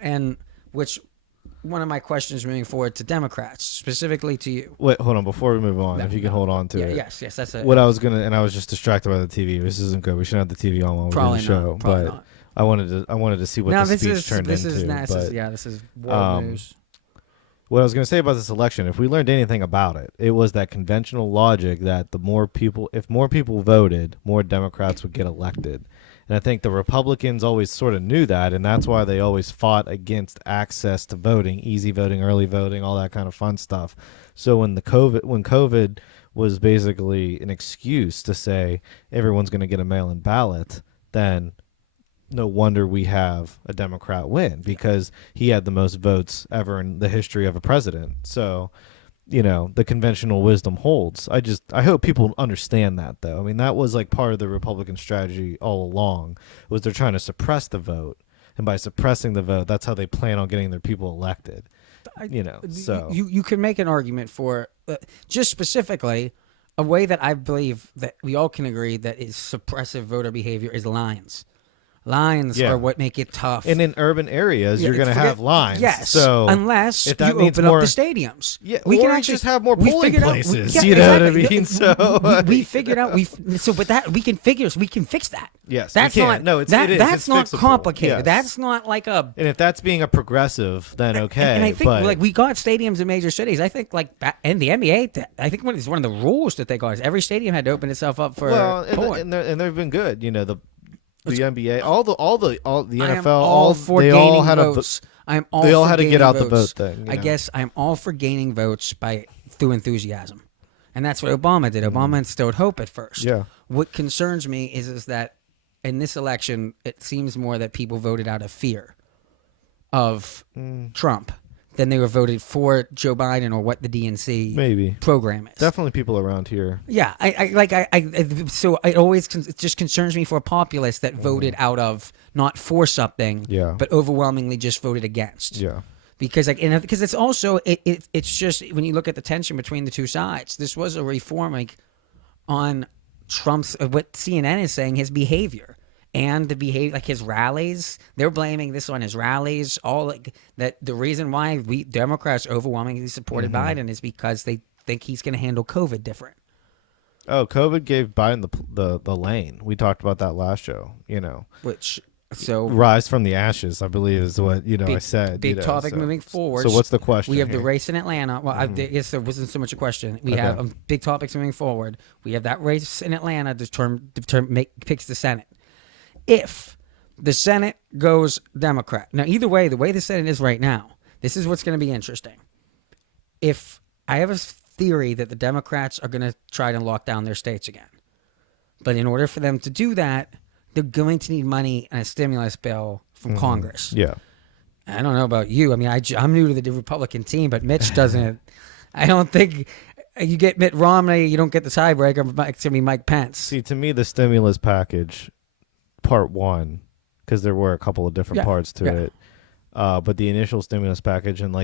and which. One of my questions moving forward to Democrats, specifically to you. Wait, hold on. Before we move on, if you can hold on to it. Yes, that's it. What I was and I was just distracted by the TV. This isn't good. We shouldn't have the TV on while we're doing the show. Probably not. I wanted to see what the speech turned into. This is world news. What I was going to say about this election, if we learned anything about it, it was that conventional logic that if more people voted, more Democrats would get elected. And I think the Republicans always sort of knew that, and that's why they always fought against access to voting, easy voting, early voting, all that kind of fun stuff. So when COVID was basically an excuse to say everyone's going to get a mail-in ballot, then no wonder we have a Democrat win, because he had the most votes ever in the history of a president. So, the conventional wisdom holds. I hope people understand that, though. I mean, that was like part of the Republican strategy all along, was they're trying to suppress the vote. And by suppressing the vote, that's how they plan on getting their people elected. So you can make an argument for just specifically a way that I believe that we all can agree that is suppressive voter behavior is lines. Lines are what make it tough. And in urban areas, you're going to have lines. Yes, so unless you open up the stadiums. Yeah, we can actually just have more polling places. You know what I mean? So we figured out. But that we can fix that. Yes, that's we can. not. No, it's that's not fixable. complicated. Yes. That's not like a. And if that's being a progressive, then okay. And I think we got stadiums in major cities. I think in the NBA, I think one of the rules that they got is every stadium had to open itself up for polling. And they've been good. The NBA, all the NFL, they all had votes. They all had to get out the vote thing. I guess I'm all for gaining votes through enthusiasm, and that's what Obama did. Obama instilled hope at first. Yeah. What concerns me is that in this election, it seems more that people voted out of fear of Trump than they were voted for Joe Biden or what the DNC program is. Definitely people around here. Yeah, so it always it just concerns me for a populist that voted out of not for something, but overwhelmingly just voted against. Yeah, because it's also it's just when you look at the tension between the two sides, this was a reform on Trump's what CNN is saying his behavior. And the behavior, his rallies, they're blaming this on his rallies. That the reason why we Democrats overwhelmingly supported Biden is because they think he's going to handle COVID different. Oh, COVID gave Biden the lane. We talked about that last show. Rise from the ashes, I believe, is what I said. Big topic moving forward. So what's the question? We have the race in Atlanta. Well, I guess there wasn't so much a question. We have big topics moving forward. We have that race in Atlanta. Picks the Senate. If the Senate goes Democrat. Now, either way, the way the Senate is right now, this is what's going to be interesting. If I have a theory that the Democrats are going to try to lock down their states again. But in order for them to do that, they're going to need money and a stimulus bill from Congress. Yeah. I don't know about you. I mean, I'm new to the Republican team, but Mitch doesn't. I don't think you get Mitt Romney, you don't get the tiebreaker. It's going to be Mike Pence. See, to me, the stimulus package... Part one, because there were a couple of different parts to it, but the initial stimulus package and the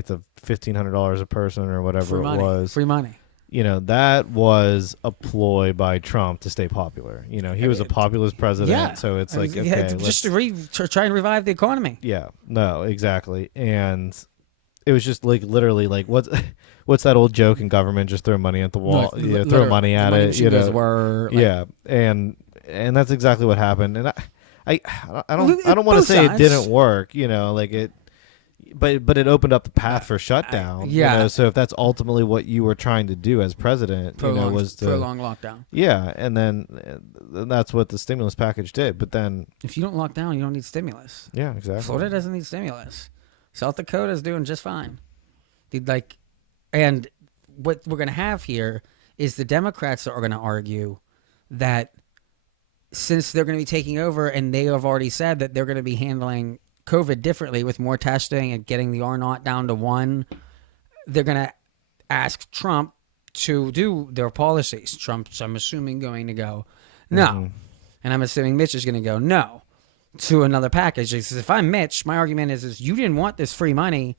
$1,500 a person or whatever was free money. That was a ploy by Trump to stay popular. He was a populist president, so it's just to try and revive the economy. Yeah, no, exactly, and it was just literally what's that old joke in government? Just throw money at the wall, throw money at it. And that's exactly what happened. And I don't want to say it didn't work. But it opened up the path for shutdown. So if that's ultimately what you were trying to do as president, was to prolong lockdown. Yeah, and then that's what the stimulus package did. But then if you don't lock down, you don't need stimulus. Yeah, exactly. Florida doesn't need stimulus. South Dakota's doing just fine. And what we're going to have here is the Democrats are going to argue that since they're going to be taking over, and they have already said that they're going to be handling COVID differently with more testing and getting the R0 down to 1, they're going to ask Trump to do their policies. Trump's, I'm assuming, going to go no. And I'm assuming Mitch is going to go no to another package. He says, if I'm Mitch, my argument is you didn't want this free money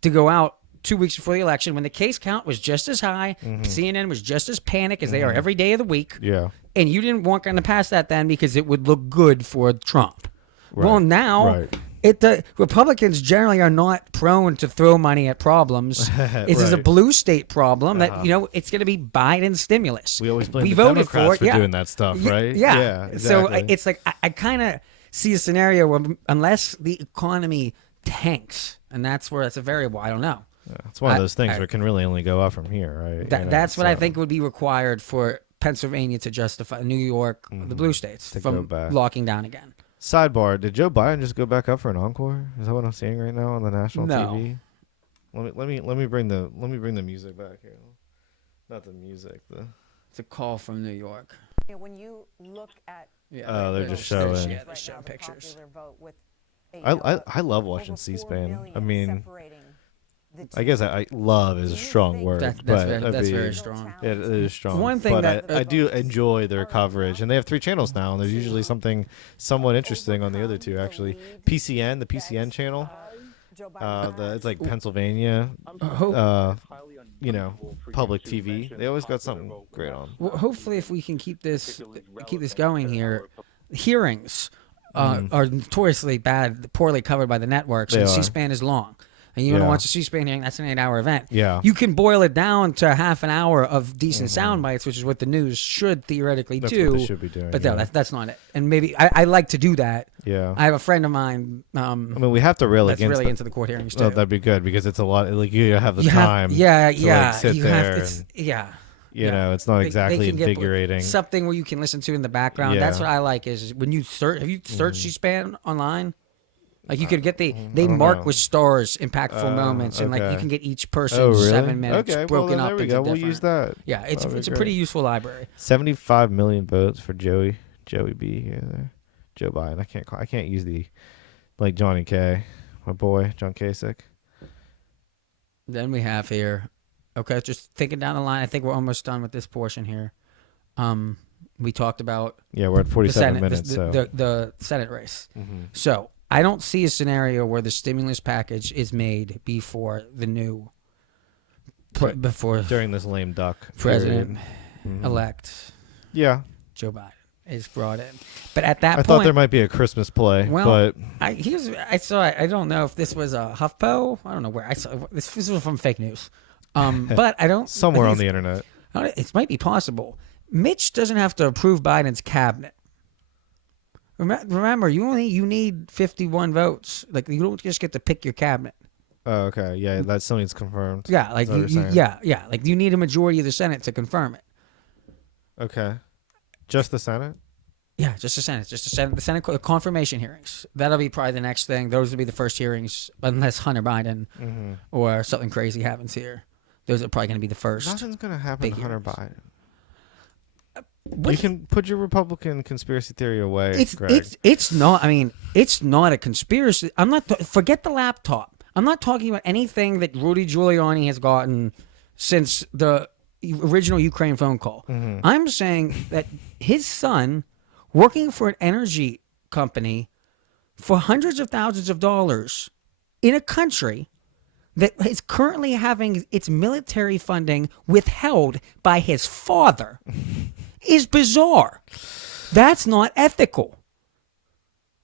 to go out 2 weeks before the election when the case count was just as high, CNN was just as panicked as they are every day of the week. Yeah. And you didn't want to pass that then because it would look good for Trump. Right. Well, now the Republicans generally are not prone to throw money at problems. This is a blue state problem that it's going to be Biden stimulus. We always blame the Democrats for doing that stuff, right? Yeah. Exactly. So it's like I kind of see a scenario where unless the economy tanks, and that's a variable. I don't know. Yeah, it's one of those things where it can really only go up from here, right? That's what I think would be required for Pennsylvania to justify New York, the blue states, from locking down again. Sidebar: did Joe Biden just go back up for an encore? Is that what I'm seeing right now on the national TV? Let me bring the music back here. Not the music. It's a call from New York. When you look at they're just showing. They're showing pictures. I love watching C-SPAN. I mean, I guess I love is a strong word. That's very strong. It is strong. One thing but I do enjoy their coverage, and they have 3 channels now, and there's usually something somewhat interesting on the other 2. Actually, PCN, the PCN channel, it's like Pennsylvania, public TV. They always got something great on. Well, hopefully, if we can keep this going here, hearings are notoriously bad, poorly covered by the networks, and C-SPAN is long. And you want to watch a C-SPAN hearing, that's an 8-hour event. Yeah. You can boil it down to half an hour of decent sound bites, which is what the news should theoretically do. That's what they should be doing. But no, that's not it. And maybe I like to do that. Yeah. I have a friend of mine. We have to rail against really into the court hearings too. Oh, that'd be good because it's a lot. Like you have the time. Sit there. It's not exactly invigorating. Something where you can listen to in the background. Yeah. That's what I like. Is when you search. Have you searched C-SPAN online? Like you could get they mark with stars impactful moments, and like you can get each person's 7 minutes broken up into different. We'll use that. Yeah, it's a pretty useful library. 75 million votes for Joey B here. Joe Biden. I can't use the like Johnny K, my boy John Kasich. Then we have here. Okay, just thinking down the line. I think we're almost done with this portion here. We talked about we're at 47 minutes. The Senate race. So. I don't see a scenario where the stimulus package is made before the new, during this lame duck president-elect, Joe Biden is brought in. But at that point, I thought there might be a Christmas play. Well, I saw. I don't know if this was a HuffPo. I don't know where I saw this. This was from fake news. But I don't somewhere on the internet. It might be possible. Mitch doesn't have to approve Biden's cabinet. Remember, you need 51 votes. Like you don't just get to pick your cabinet. Oh, okay. Yeah, that still needs confirmed. Yeah, like like you need a majority of the Senate to confirm it. Okay, just the Senate. Yeah, just the Senate. The Senate confirmation hearings. That'll be probably the next thing. Those will be the first hearings, unless Hunter Biden or something crazy happens here. Those are probably going to be the first. Nothing's going to happen to Hunter Biden. You can put your Republican conspiracy theory away, Greg. It's not. I mean, it's not a conspiracy. I'm not. Forget the laptop. I'm not talking about anything that Rudy Giuliani has gotten since the original Ukraine phone call. I'm saying that his son, working for an energy company for hundreds of thousands of dollars in a country that is currently having its military funding withheld by his father. Is bizarre. That's not ethical.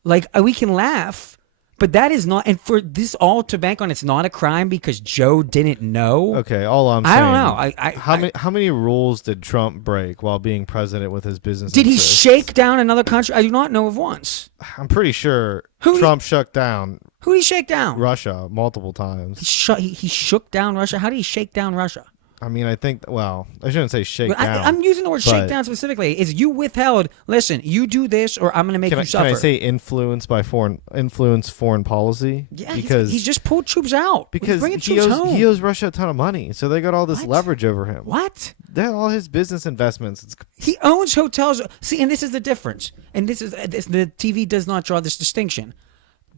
Like, we can laugh, But that is not, and for this all to bank on, it's not a crime because Joe didn't know. Okay, all I'm saying. I don't know. How many rules did Trump break while being president with his business? Did interests? he shake down another country? I do not know of once. I'm pretty sure Trump shut down. Who did he shake down? Russia multiple times. He shook down Russia. How did he shake down Russia? I mean, I think, well, I shouldn't say shake down. I'm using the word shake down specifically. Is you withheld, listen, you do this or I'm going to make you suffer. Can I say influence foreign policy? Yeah, because he's just pulled troops out. Because he owes Russia a ton of money. So they got all this leverage over him. What? They're all his business investments. He owns hotels. See, and this is the difference. And this is the TV does not draw this distinction.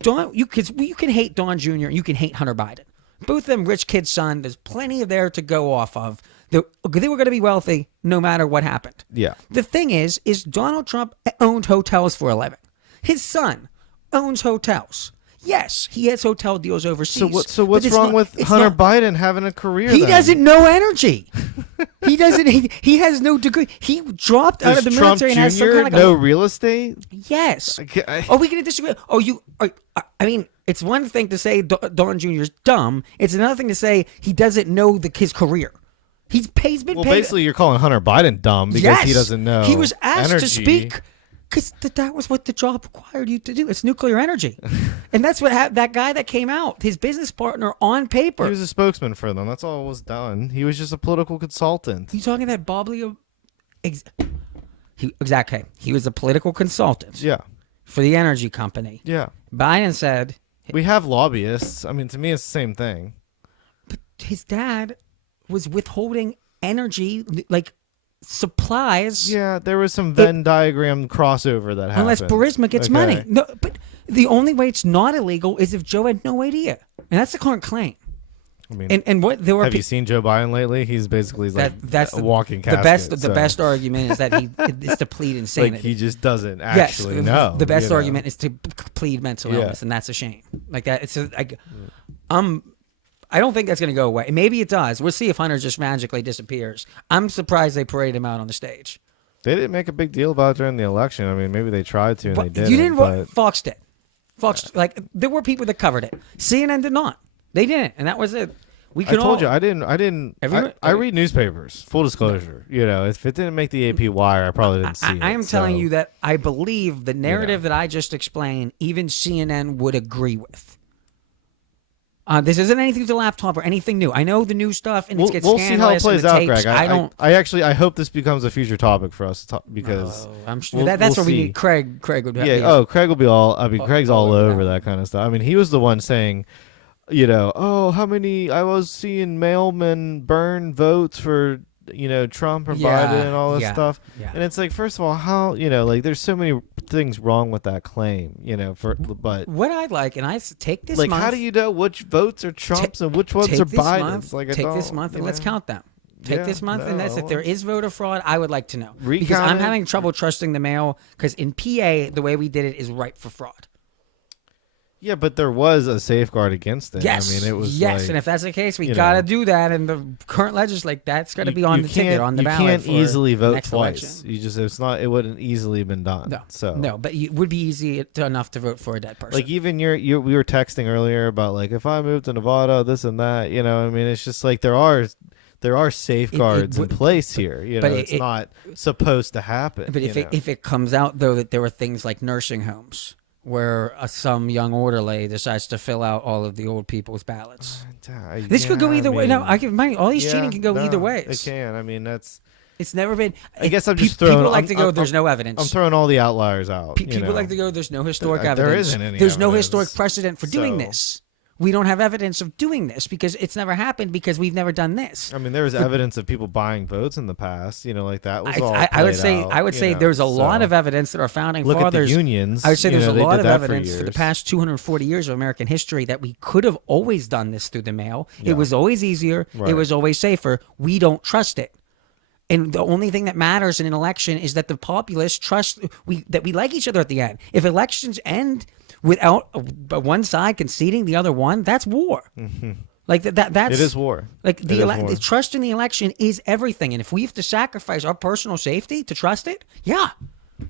You can hate Don Jr. and you can hate Hunter Biden. Both of them rich kid's son. There's plenty of there to go off of. They were going to be wealthy no matter what happened. Yeah. The thing is Donald Trump owned hotels for a living. His son owns hotels. Yes, he has hotel deals overseas. So what's wrong with Hunter Biden having a career? He doesn't know energy. He doesn't. He has no degree. He dropped out of the military and has some kind of no real estate. Yes. Are we going to disagree? I mean, it's one thing to say Don Jr. is dumb. It's another thing to say he doesn't know his career. He's been paid. Basically, you're calling Hunter Biden dumb because he doesn't know. He was asked energy. to speak because that was what the job required you to do. It's nuclear energy, and that's what that guy that came out, his business partner on paper. He was a spokesman for them. That's all was done. He was just a political consultant. You talking that Boblio? Exactly. He was a political consultant. Yeah. For the energy company. Yeah. Biden said, we have lobbyists. I mean, to me, it's the same thing. But his dad was withholding energy, like supplies. Yeah, there was some Venn diagram crossover that happened. Unless Burisma gets money. No, but the only way it's not illegal is if Joe had no idea. And that's the current claim. I mean, and what there were. Have you seen Joe Biden lately? He's basically that's a walking casket. The best argument is that it's to plead insanity. Like he just doesn't actually know. The best argument is to plead mental illness, and that's a shame. Like that, it's I don't think that's going to go away. Maybe it does. We'll see if Hunter just magically disappears. I'm surprised they parade him out on the stage. They didn't make a big deal about it during the election. I mean, maybe they tried to and they didn't. You didn't. Fox did. Fox there were people that covered it. CNN did not. They didn't, and that was it. I told you I didn't. I read newspapers. Full disclosure, if it didn't make the AP wire, I probably didn't see it. I am telling you that I believe the narrative that I just explained, even CNN would agree with. This isn't anything to laptop or anything new. I know the new stuff, and it gets we'll see how it plays out, Greg. I hope this becomes a future topic for us to talk, because I'm sure that's where we need Craig. Craig would Craig will be all. I mean, Craig's all over that kind of stuff. I mean, he was the one saying, how many I was seeing mailmen burn votes for Trump or Biden and all this stuff. Yeah. And it's like, first of all, how there's so many things wrong with that claim, but what I'd like, and I take this month, how do you know which votes are Trump's and which ones are Biden's? Take this month and let's count them. Take this month and if there is voter fraud, I would like to know. Because I'm having trouble trusting the mail, because in PA the way we did it is ripe for fraud. Yeah, but there was a safeguard against it. Yes, I mean, it was and if that's the case, we got to do that. And the current legislature, that's got to be on the ticket, on the ballot. You can't easily vote Election. twice. It wouldn't easily been done. No, but it would be easy enough to vote for a dead person. Like even we were texting earlier about if I moved to Nevada, this and that. I mean, it's just like there are safeguards in place here. But it's not supposed to happen. But if it comes out though that there were things like nursing homes, where some young orderly decides to fill out all of the old people's ballots. This could go either way. No, I can mind all these cheating can go either way. It can. I mean, it's never been. I guess I'm just throwing. People like to go. There's no evidence. I'm throwing all the outliers out. People like to go. There's no historic evidence. There isn't any. There's no historic precedent for doing this. We don't have evidence of doing this because it's never happened because we've never done this. I mean, there was evidence of people buying votes in the past. Like that was all. I would say there's a lot of evidence that our founding fathers. Look at the unions. I would say there's a lot of evidence for the past 240 years of American history that we could have always done this through the mail. Yeah. It was always easier. Right. It was always safer. We don't trust it. And the only thing that matters in an election is that the populace trust that we like each other at the end. If elections end without one side conceding the other one, that's war. Mm-hmm. That's it is war. The trust in the election is everything. And if we have to sacrifice our personal safety to trust it,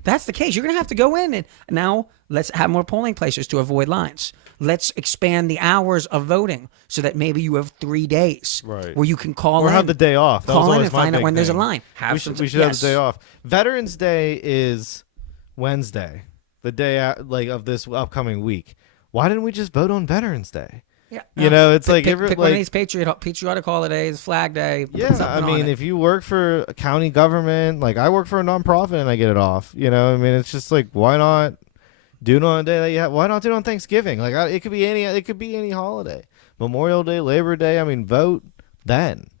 that's the case, you're going to have to go in and now let's have more polling places to avoid lines. Let's expand the hours of voting so that maybe you have 3 days where you can call in. Or have the day off. Call in and find out when there's a line. We should have the day off. Veterans Day is Wednesday, the day of this upcoming week. Why didn't we just vote on Veterans Day? Yeah, it's pick one of these patriotic holidays, Flag Day. Yeah, I mean, if you work for a county government, like I work for a nonprofit and I get it off. It's just like, why not do it on a day that you have? Why not do it on Thanksgiving? Like it could be any holiday, Memorial Day, Labor Day. I mean, vote then.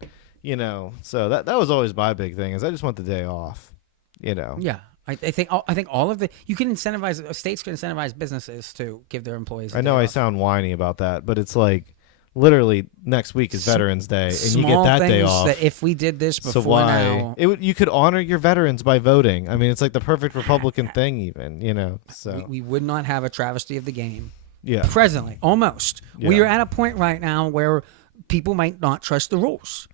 So that was always my big thing is I just want the day off. Yeah. I think all of you can incentivize states can incentivize businesses to give their employees. I know I sound whiny about that, but it's like literally next week is Veterans Day, and you get that day off. That if we did this before now, you could honor your veterans by voting. I mean, it's like the perfect Republican thing, even. So we would not have a travesty of the game. Yeah, presently, almost. Yeah. We are at a point right now where people might not trust the rules.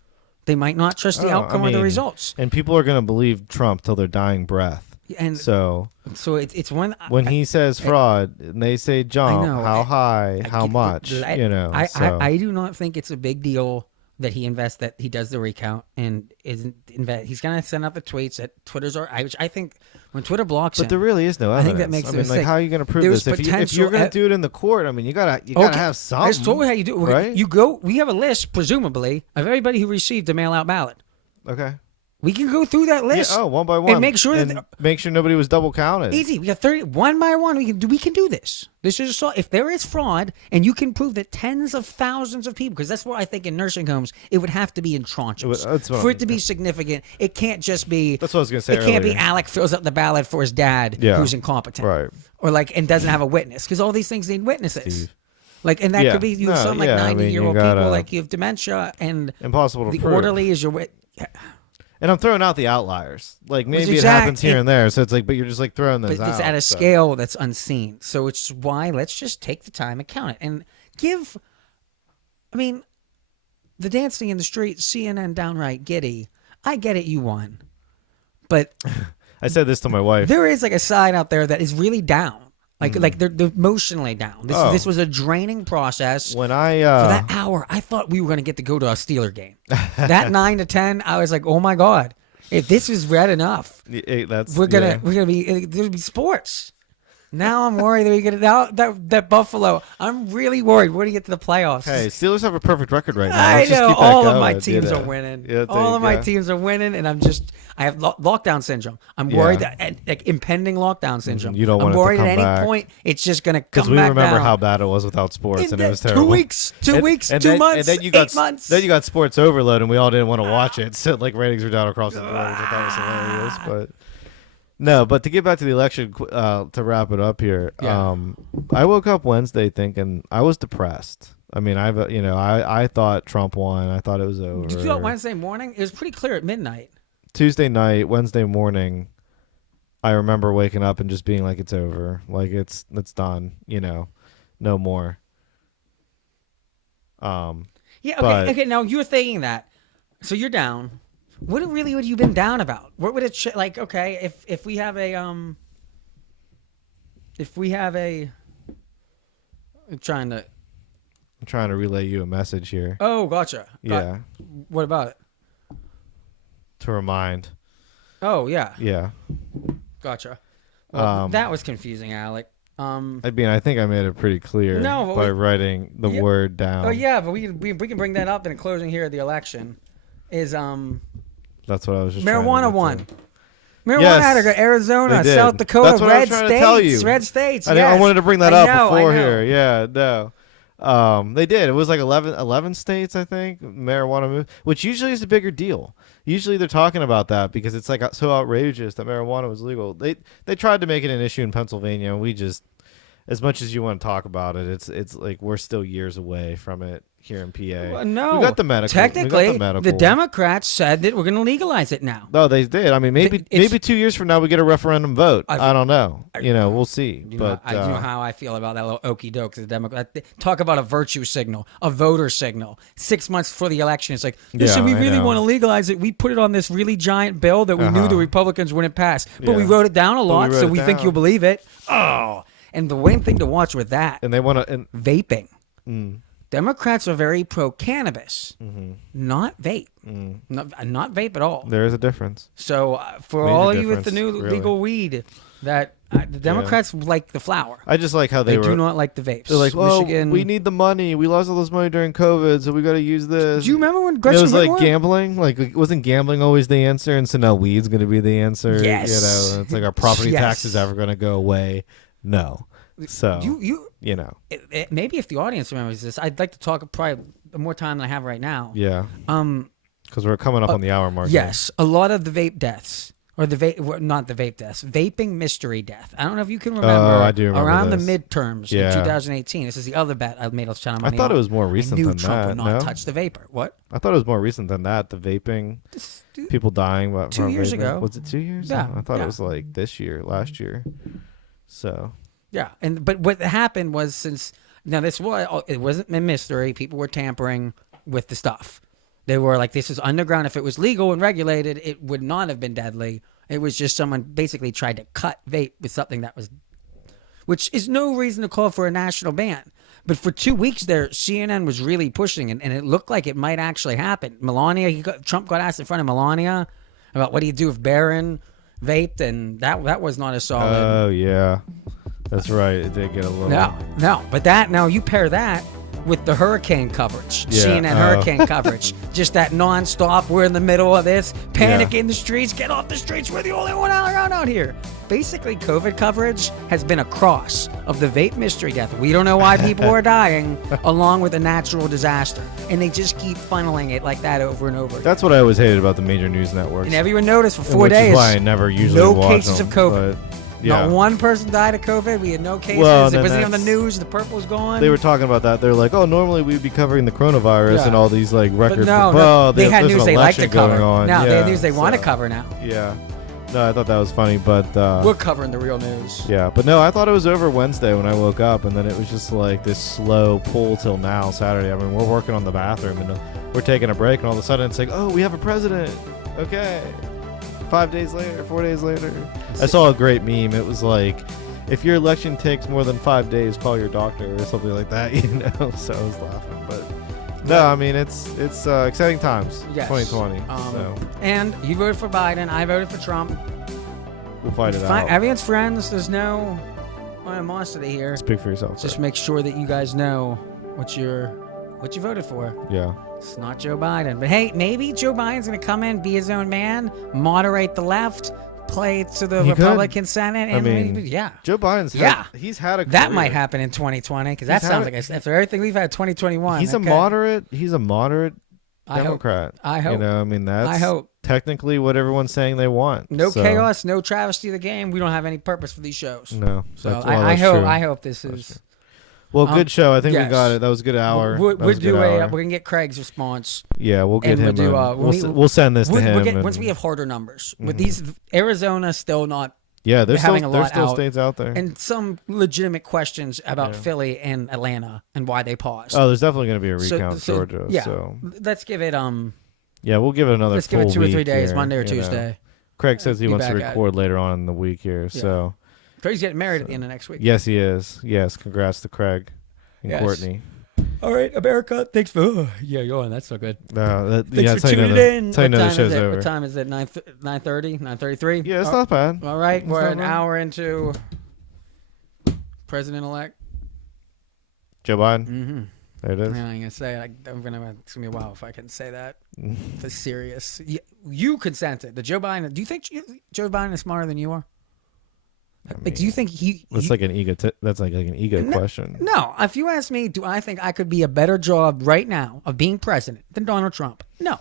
They might not trust the outcome or the results, and people are going to believe Trump till their dying breath. And so it's when he says fraud and they say jump, how high, how much, I do not think it's a big deal that he does the recount and he's going to send out the tweets that which I think when Twitter blocks him. But there really is no evidence. I think that makes it like, how are you going to prove this? If you're going to do it in the court, I mean, you gotta have something. That's totally how you do it. Right? We have a list, presumably, of everybody who received a mail-out ballot. Okay. We can go through that list. Yeah, one by one. And make sure nobody was double counted. Easy. We got 30 one by one. We can do this. This is if there is fraud and you can prove that tens of thousands of people, because that's what I think in nursing homes it would have to be in tranches for it to be significant. It can't just be. That's what I was going to say. It can't be Alec fills up the ballot for his dad who's incompetent, right? Or and doesn't have a witness, because all these things need witnesses. Steve. And that could be some 90-year-old people, like you have dementia and impossible to the prove. Orderly is your witness. And I'm throwing out the outliers. Like maybe it happens here and there. So it's like, but you're just like throwing those out. But it's at a scale that's unseen. So it's why let's just take the time and count it and give. I mean, the dancing in the street, CNN downright giddy. I get it, you won, but I said this to my wife. There is like a side out there that is really down. Like they're emotionally down. This was a draining process. When for that hour, I thought we were going to get to go to a Steeler game. That 9 to 10, I was like, oh my god, if this is red enough, we're gonna be there'll be sports. Now I'm worried that we get that Buffalo. I'm really worried. We're gonna get to the playoffs. Hey, Steelers have a perfect record right now. I know all of my teams are winning. Yeah, all of my teams are winning, and I have lockdown syndrome. I'm worried that impending lockdown syndrome. You don't want I'm worried it to at come any back. point it's just gonna come back. Because we remember down. how bad it was without sports, and it was terrible. 2 weeks, 2 months, and then you got 8 months. Then you got sports overload, and we all didn't want to watch it. So ratings were down across the board, which I thought was hilarious, but. No, but to get back to the election, to wrap it up here, I woke up Wednesday thinking I was depressed. I mean, I thought Trump won. I thought it was over. Did you go Wednesday morning? It was pretty clear at midnight. Tuesday night, Wednesday morning, I remember waking up and just being like, it's over. Like, it's done. No more. Okay, now you're thinking that. So you're down. What really would you been down about? What would it okay, if we have a I'm trying to relay you a message here. Oh, gotcha. Yeah. What about it? To remind. Oh, yeah. Yeah. Gotcha. Well, that was confusing, Alec. I mean, I think I made it pretty clear by writing the word down. Oh, yeah, but we can bring that up in closing here at the election. That's what I was just marijuana won. Marijuana had to go Arizona, South Dakota, That's what red I was trying states, to tell you. Red states. I wanted to bring that up before here. Yeah, no. They did. It was like 11 states, I think, marijuana moved, which usually is a bigger deal. Usually they're talking about that because it's like so outrageous that marijuana was legal. They tried to make it an issue in Pennsylvania, and we just as much as you want to talk about it, it's like we're still years away from it here in PA. Well, no, we got the medical. Technically, the Democrats said that we're going to legalize it now. No, they did. I mean, maybe 2 years from now we get a referendum vote. I don't know. We'll see. You know how I feel about that little okey doke. The Democrat talk about a virtue signal, a voter signal. 6 months before the election, it's like, listen, we really want to legalize it. We put it on this really giant bill that we knew the Republicans wouldn't pass, but we wrote it down a lot, so we think you'll believe it. Oh, and the one thing to watch with that, and they want to vaping. Democrats are very pro-cannabis, not vape. Not vape at all. There is a difference. So for all of you with the new legal weed, that the Democrats like the flower. I just like how they do not like the vapes. They're like, Michigan, we need the money. We lost all this money during COVID, so we got to use this. Do you remember when Gretchen it was like gambling? Like, wasn't gambling always the answer? And so now weed's going to be the answer. Yes. It's like our property taxes ever going to go away. No. So you know, maybe if the audience remembers this, I'd like to talk probably more time than I have right now. Yeah. Because we're coming up on the hour mark. Yes, a lot of the vape deaths, or not the vape deaths, vaping mystery death. I don't know if you can remember. Oh, I do remember around this. the midterms in 2018. This is the other bet I made a ton of money. I thought it was more recent than Trump that. would not touch the vapor. What? I thought it was more recent than that. The vaping, people dying. 2 years ago. Was it 2 years? Yeah. I thought it was like last year. So. Yeah, but what happened was it wasn't a mystery. People were tampering with the stuff. They were like, this is underground. If it was legal and regulated, it would not have been deadly. It was just someone basically tried to cut vape with something that was, which is no reason to call for a national ban. But for 2 weeks there, CNN was really pushing it, and it looked like it might actually happen. Trump got asked in front of Melania about what do you do if Barron vaped, and that was not a solid. Oh yeah. That's right. It did get a little. No. But now you pair that with the hurricane coverage, CNN hurricane coverage, just that nonstop. We're in the middle of this, panic in the streets, get off the streets. We're the only one around out here. Basically, COVID coverage has been a cross of the vape mystery death. We don't know why people are dying, along with a natural disaster, and they just keep funneling it like that over and over. That's what I always hated about the major news networks. And everyone noticed for 4 days, which is why I never usually no watch cases them, of COVID. Yeah. Not one person died of COVID. We had no cases. It wasn't on the news. The purple was gone. They were talking about that. They're like, oh, normally we'd be covering the coronavirus and all these like records. But no, they had news they like to cover. Now they had news they want to cover now. Yeah. No, I thought that was funny, but we're covering the real news. Yeah, but no, I thought it was over Wednesday when I woke up, and then it was just like this slow pull till now, Saturday. I mean, we're working on the bathroom, and we're taking a break, and all of a sudden it's like, oh, we have a president. Okay. 4 days later. I saw a great meme. It was like, if your election takes more than 5 days, call your doctor or something like that, So I was laughing. But no, I mean, it's exciting times, 2020. And you voted for Biden. I voted for Trump. We'll fight it out. Everyone's friends. There's no animosity here. Speak for yourself. Just make sure that you guys know what you voted for. Yeah. It's not Joe Biden. But hey, maybe Joe Biden's going to come in, be his own man, moderate the left, play to the Republican Senate. And Joe Biden's he's had a career. That might happen in 2020 because that sounds like after everything we've had 2021. He's a moderate Democrat. I hope. That's technically what everyone's saying they want. No chaos, no travesty of the game. We don't have any purpose for these shows. No. So I hope this is. Well, good show. I think we got it. That was a good hour. We're gonna get Craig's response. Yeah, we'll get him. We'll send this to him. Once we have harder numbers with these, Arizona still not. Yeah, there's still states out there, and some legitimate questions about Philly and Atlanta and why they paused. Oh, there's definitely going to be a recount in Georgia. Yeah, so let's give it. Yeah, we'll give it another. Let's give it 2 or 3 days, here, Monday or Tuesday. Craig says he wants to record later on in the week here, so. Craig's getting married at the end of next week. Yes, he is. Yes, congrats to Craig and Courtney. All right, America. Thanks for you're on. That's so good. Thanks for tuning in. What time the show's over. What time is it? 9:30, 9:33. Yeah, it's not bad. All right, we're an hour into President-elect Joe Biden. Mm-hmm. There it is. Yeah, I'm gonna say it. It's gonna be a while if I can say that. It's serious. You consented. Joe Biden. Do you think Joe Biden is smarter than you are? Do you think That's like an ego. That's like an ego question. No, if you ask me, do I think I could be a better job right now of being president than Donald Trump? No,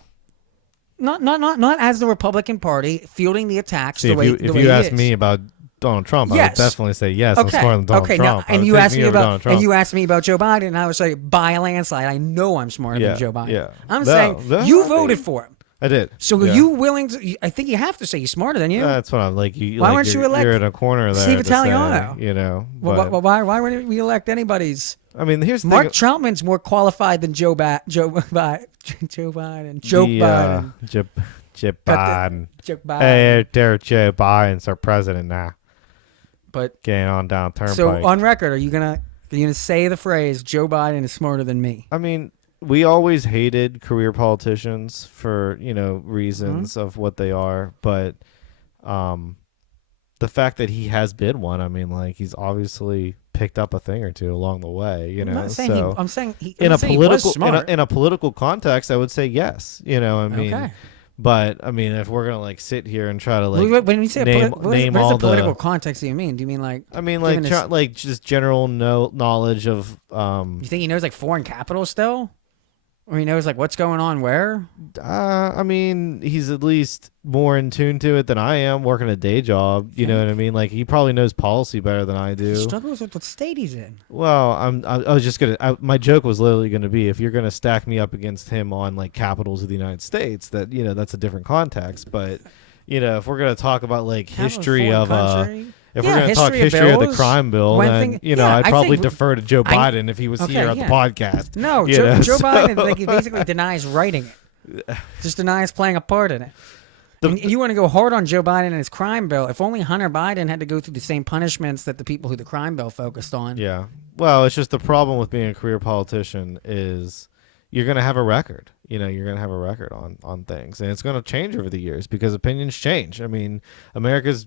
not as the Republican Party fielding the attacks. See, if you ask me about Donald Trump, I Yes. would definitely say yes. I'm smarter than Donald Trump. Now, and you asked me about Joe Biden, and I was like, by a landslide, I know I'm smarter than Joe Biden. Yeah. I'm saying you voted for him. I did. So are you willing to? I think you have to say he's smarter than you. That's what I'm like. Why weren't you elected? You're in a corner there. Steve Italiano. Well, why wouldn't we elect anybody's? I mean, here's the Mark Troutman's more qualified than Joe Biden. Joe Biden. Joe Biden. Hey, Joe Biden's our president now. But getting on down turnpike. So on record, are you gonna say the phrase Joe Biden is smarter than me? I mean, we always hated career politicians for reasons of what they are, but the fact that he has been one, I mean, like he's obviously picked up a thing or two along the way. I'm not saying I'm saying in a political context, I would say yes. I mean. Okay. But I mean, if we're gonna sit here and try to when you say name all the political context, do you mean? Do you mean like? I mean, like just general knowledge of. You think he knows like foreign capital still, or he knows like what's going on where? I mean, he's at least more in tune to it than I am. Working a day job, you know what I mean. Like he probably knows policy better than I do. He struggles with what state he's in. Well, I was just gonna. My joke was literally gonna be if you're gonna stack me up against him on like capitals of the United States, that that's a different context. But if we're gonna talk about like history of if we're going to talk history of the crime bill, then I'd probably defer to Joe Biden if he was here on the podcast. No, Joe Biden, like he basically denies writing it, just denies playing a part in it. And you want to go hard on Joe Biden and his crime bill? If only Hunter Biden had to go through the same punishments that the people who the crime bill focused on. Yeah, well, it's just the problem with being a career politician is you're going to have a record. You're going to have a record on things, and it's going to change over the years because opinions change. I mean, America's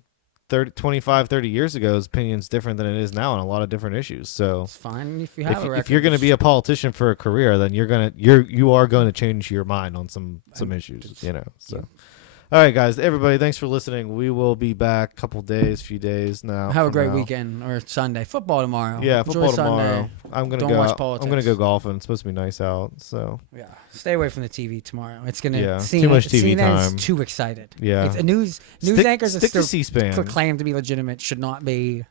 25, 30 years ago, his opinion's different than it is now on a lot of different issues. So it's fine if you have a record. If you're going to be a politician for a career, then you are going to change your mind on some issues. So. All right, guys, everybody, thanks for listening. We will be back a few days now. Have a great weekend or Sunday. Football tomorrow. Yeah, football tomorrow. I'm gonna watch politics. I'm gonna go golfing. It's supposed to be nice out. So yeah, stay away from the TV tomorrow. It's gonna too much TV CNN's time. Too excited. Yeah, it's news anchors stick to C-SPAN. claim to be legitimate should not be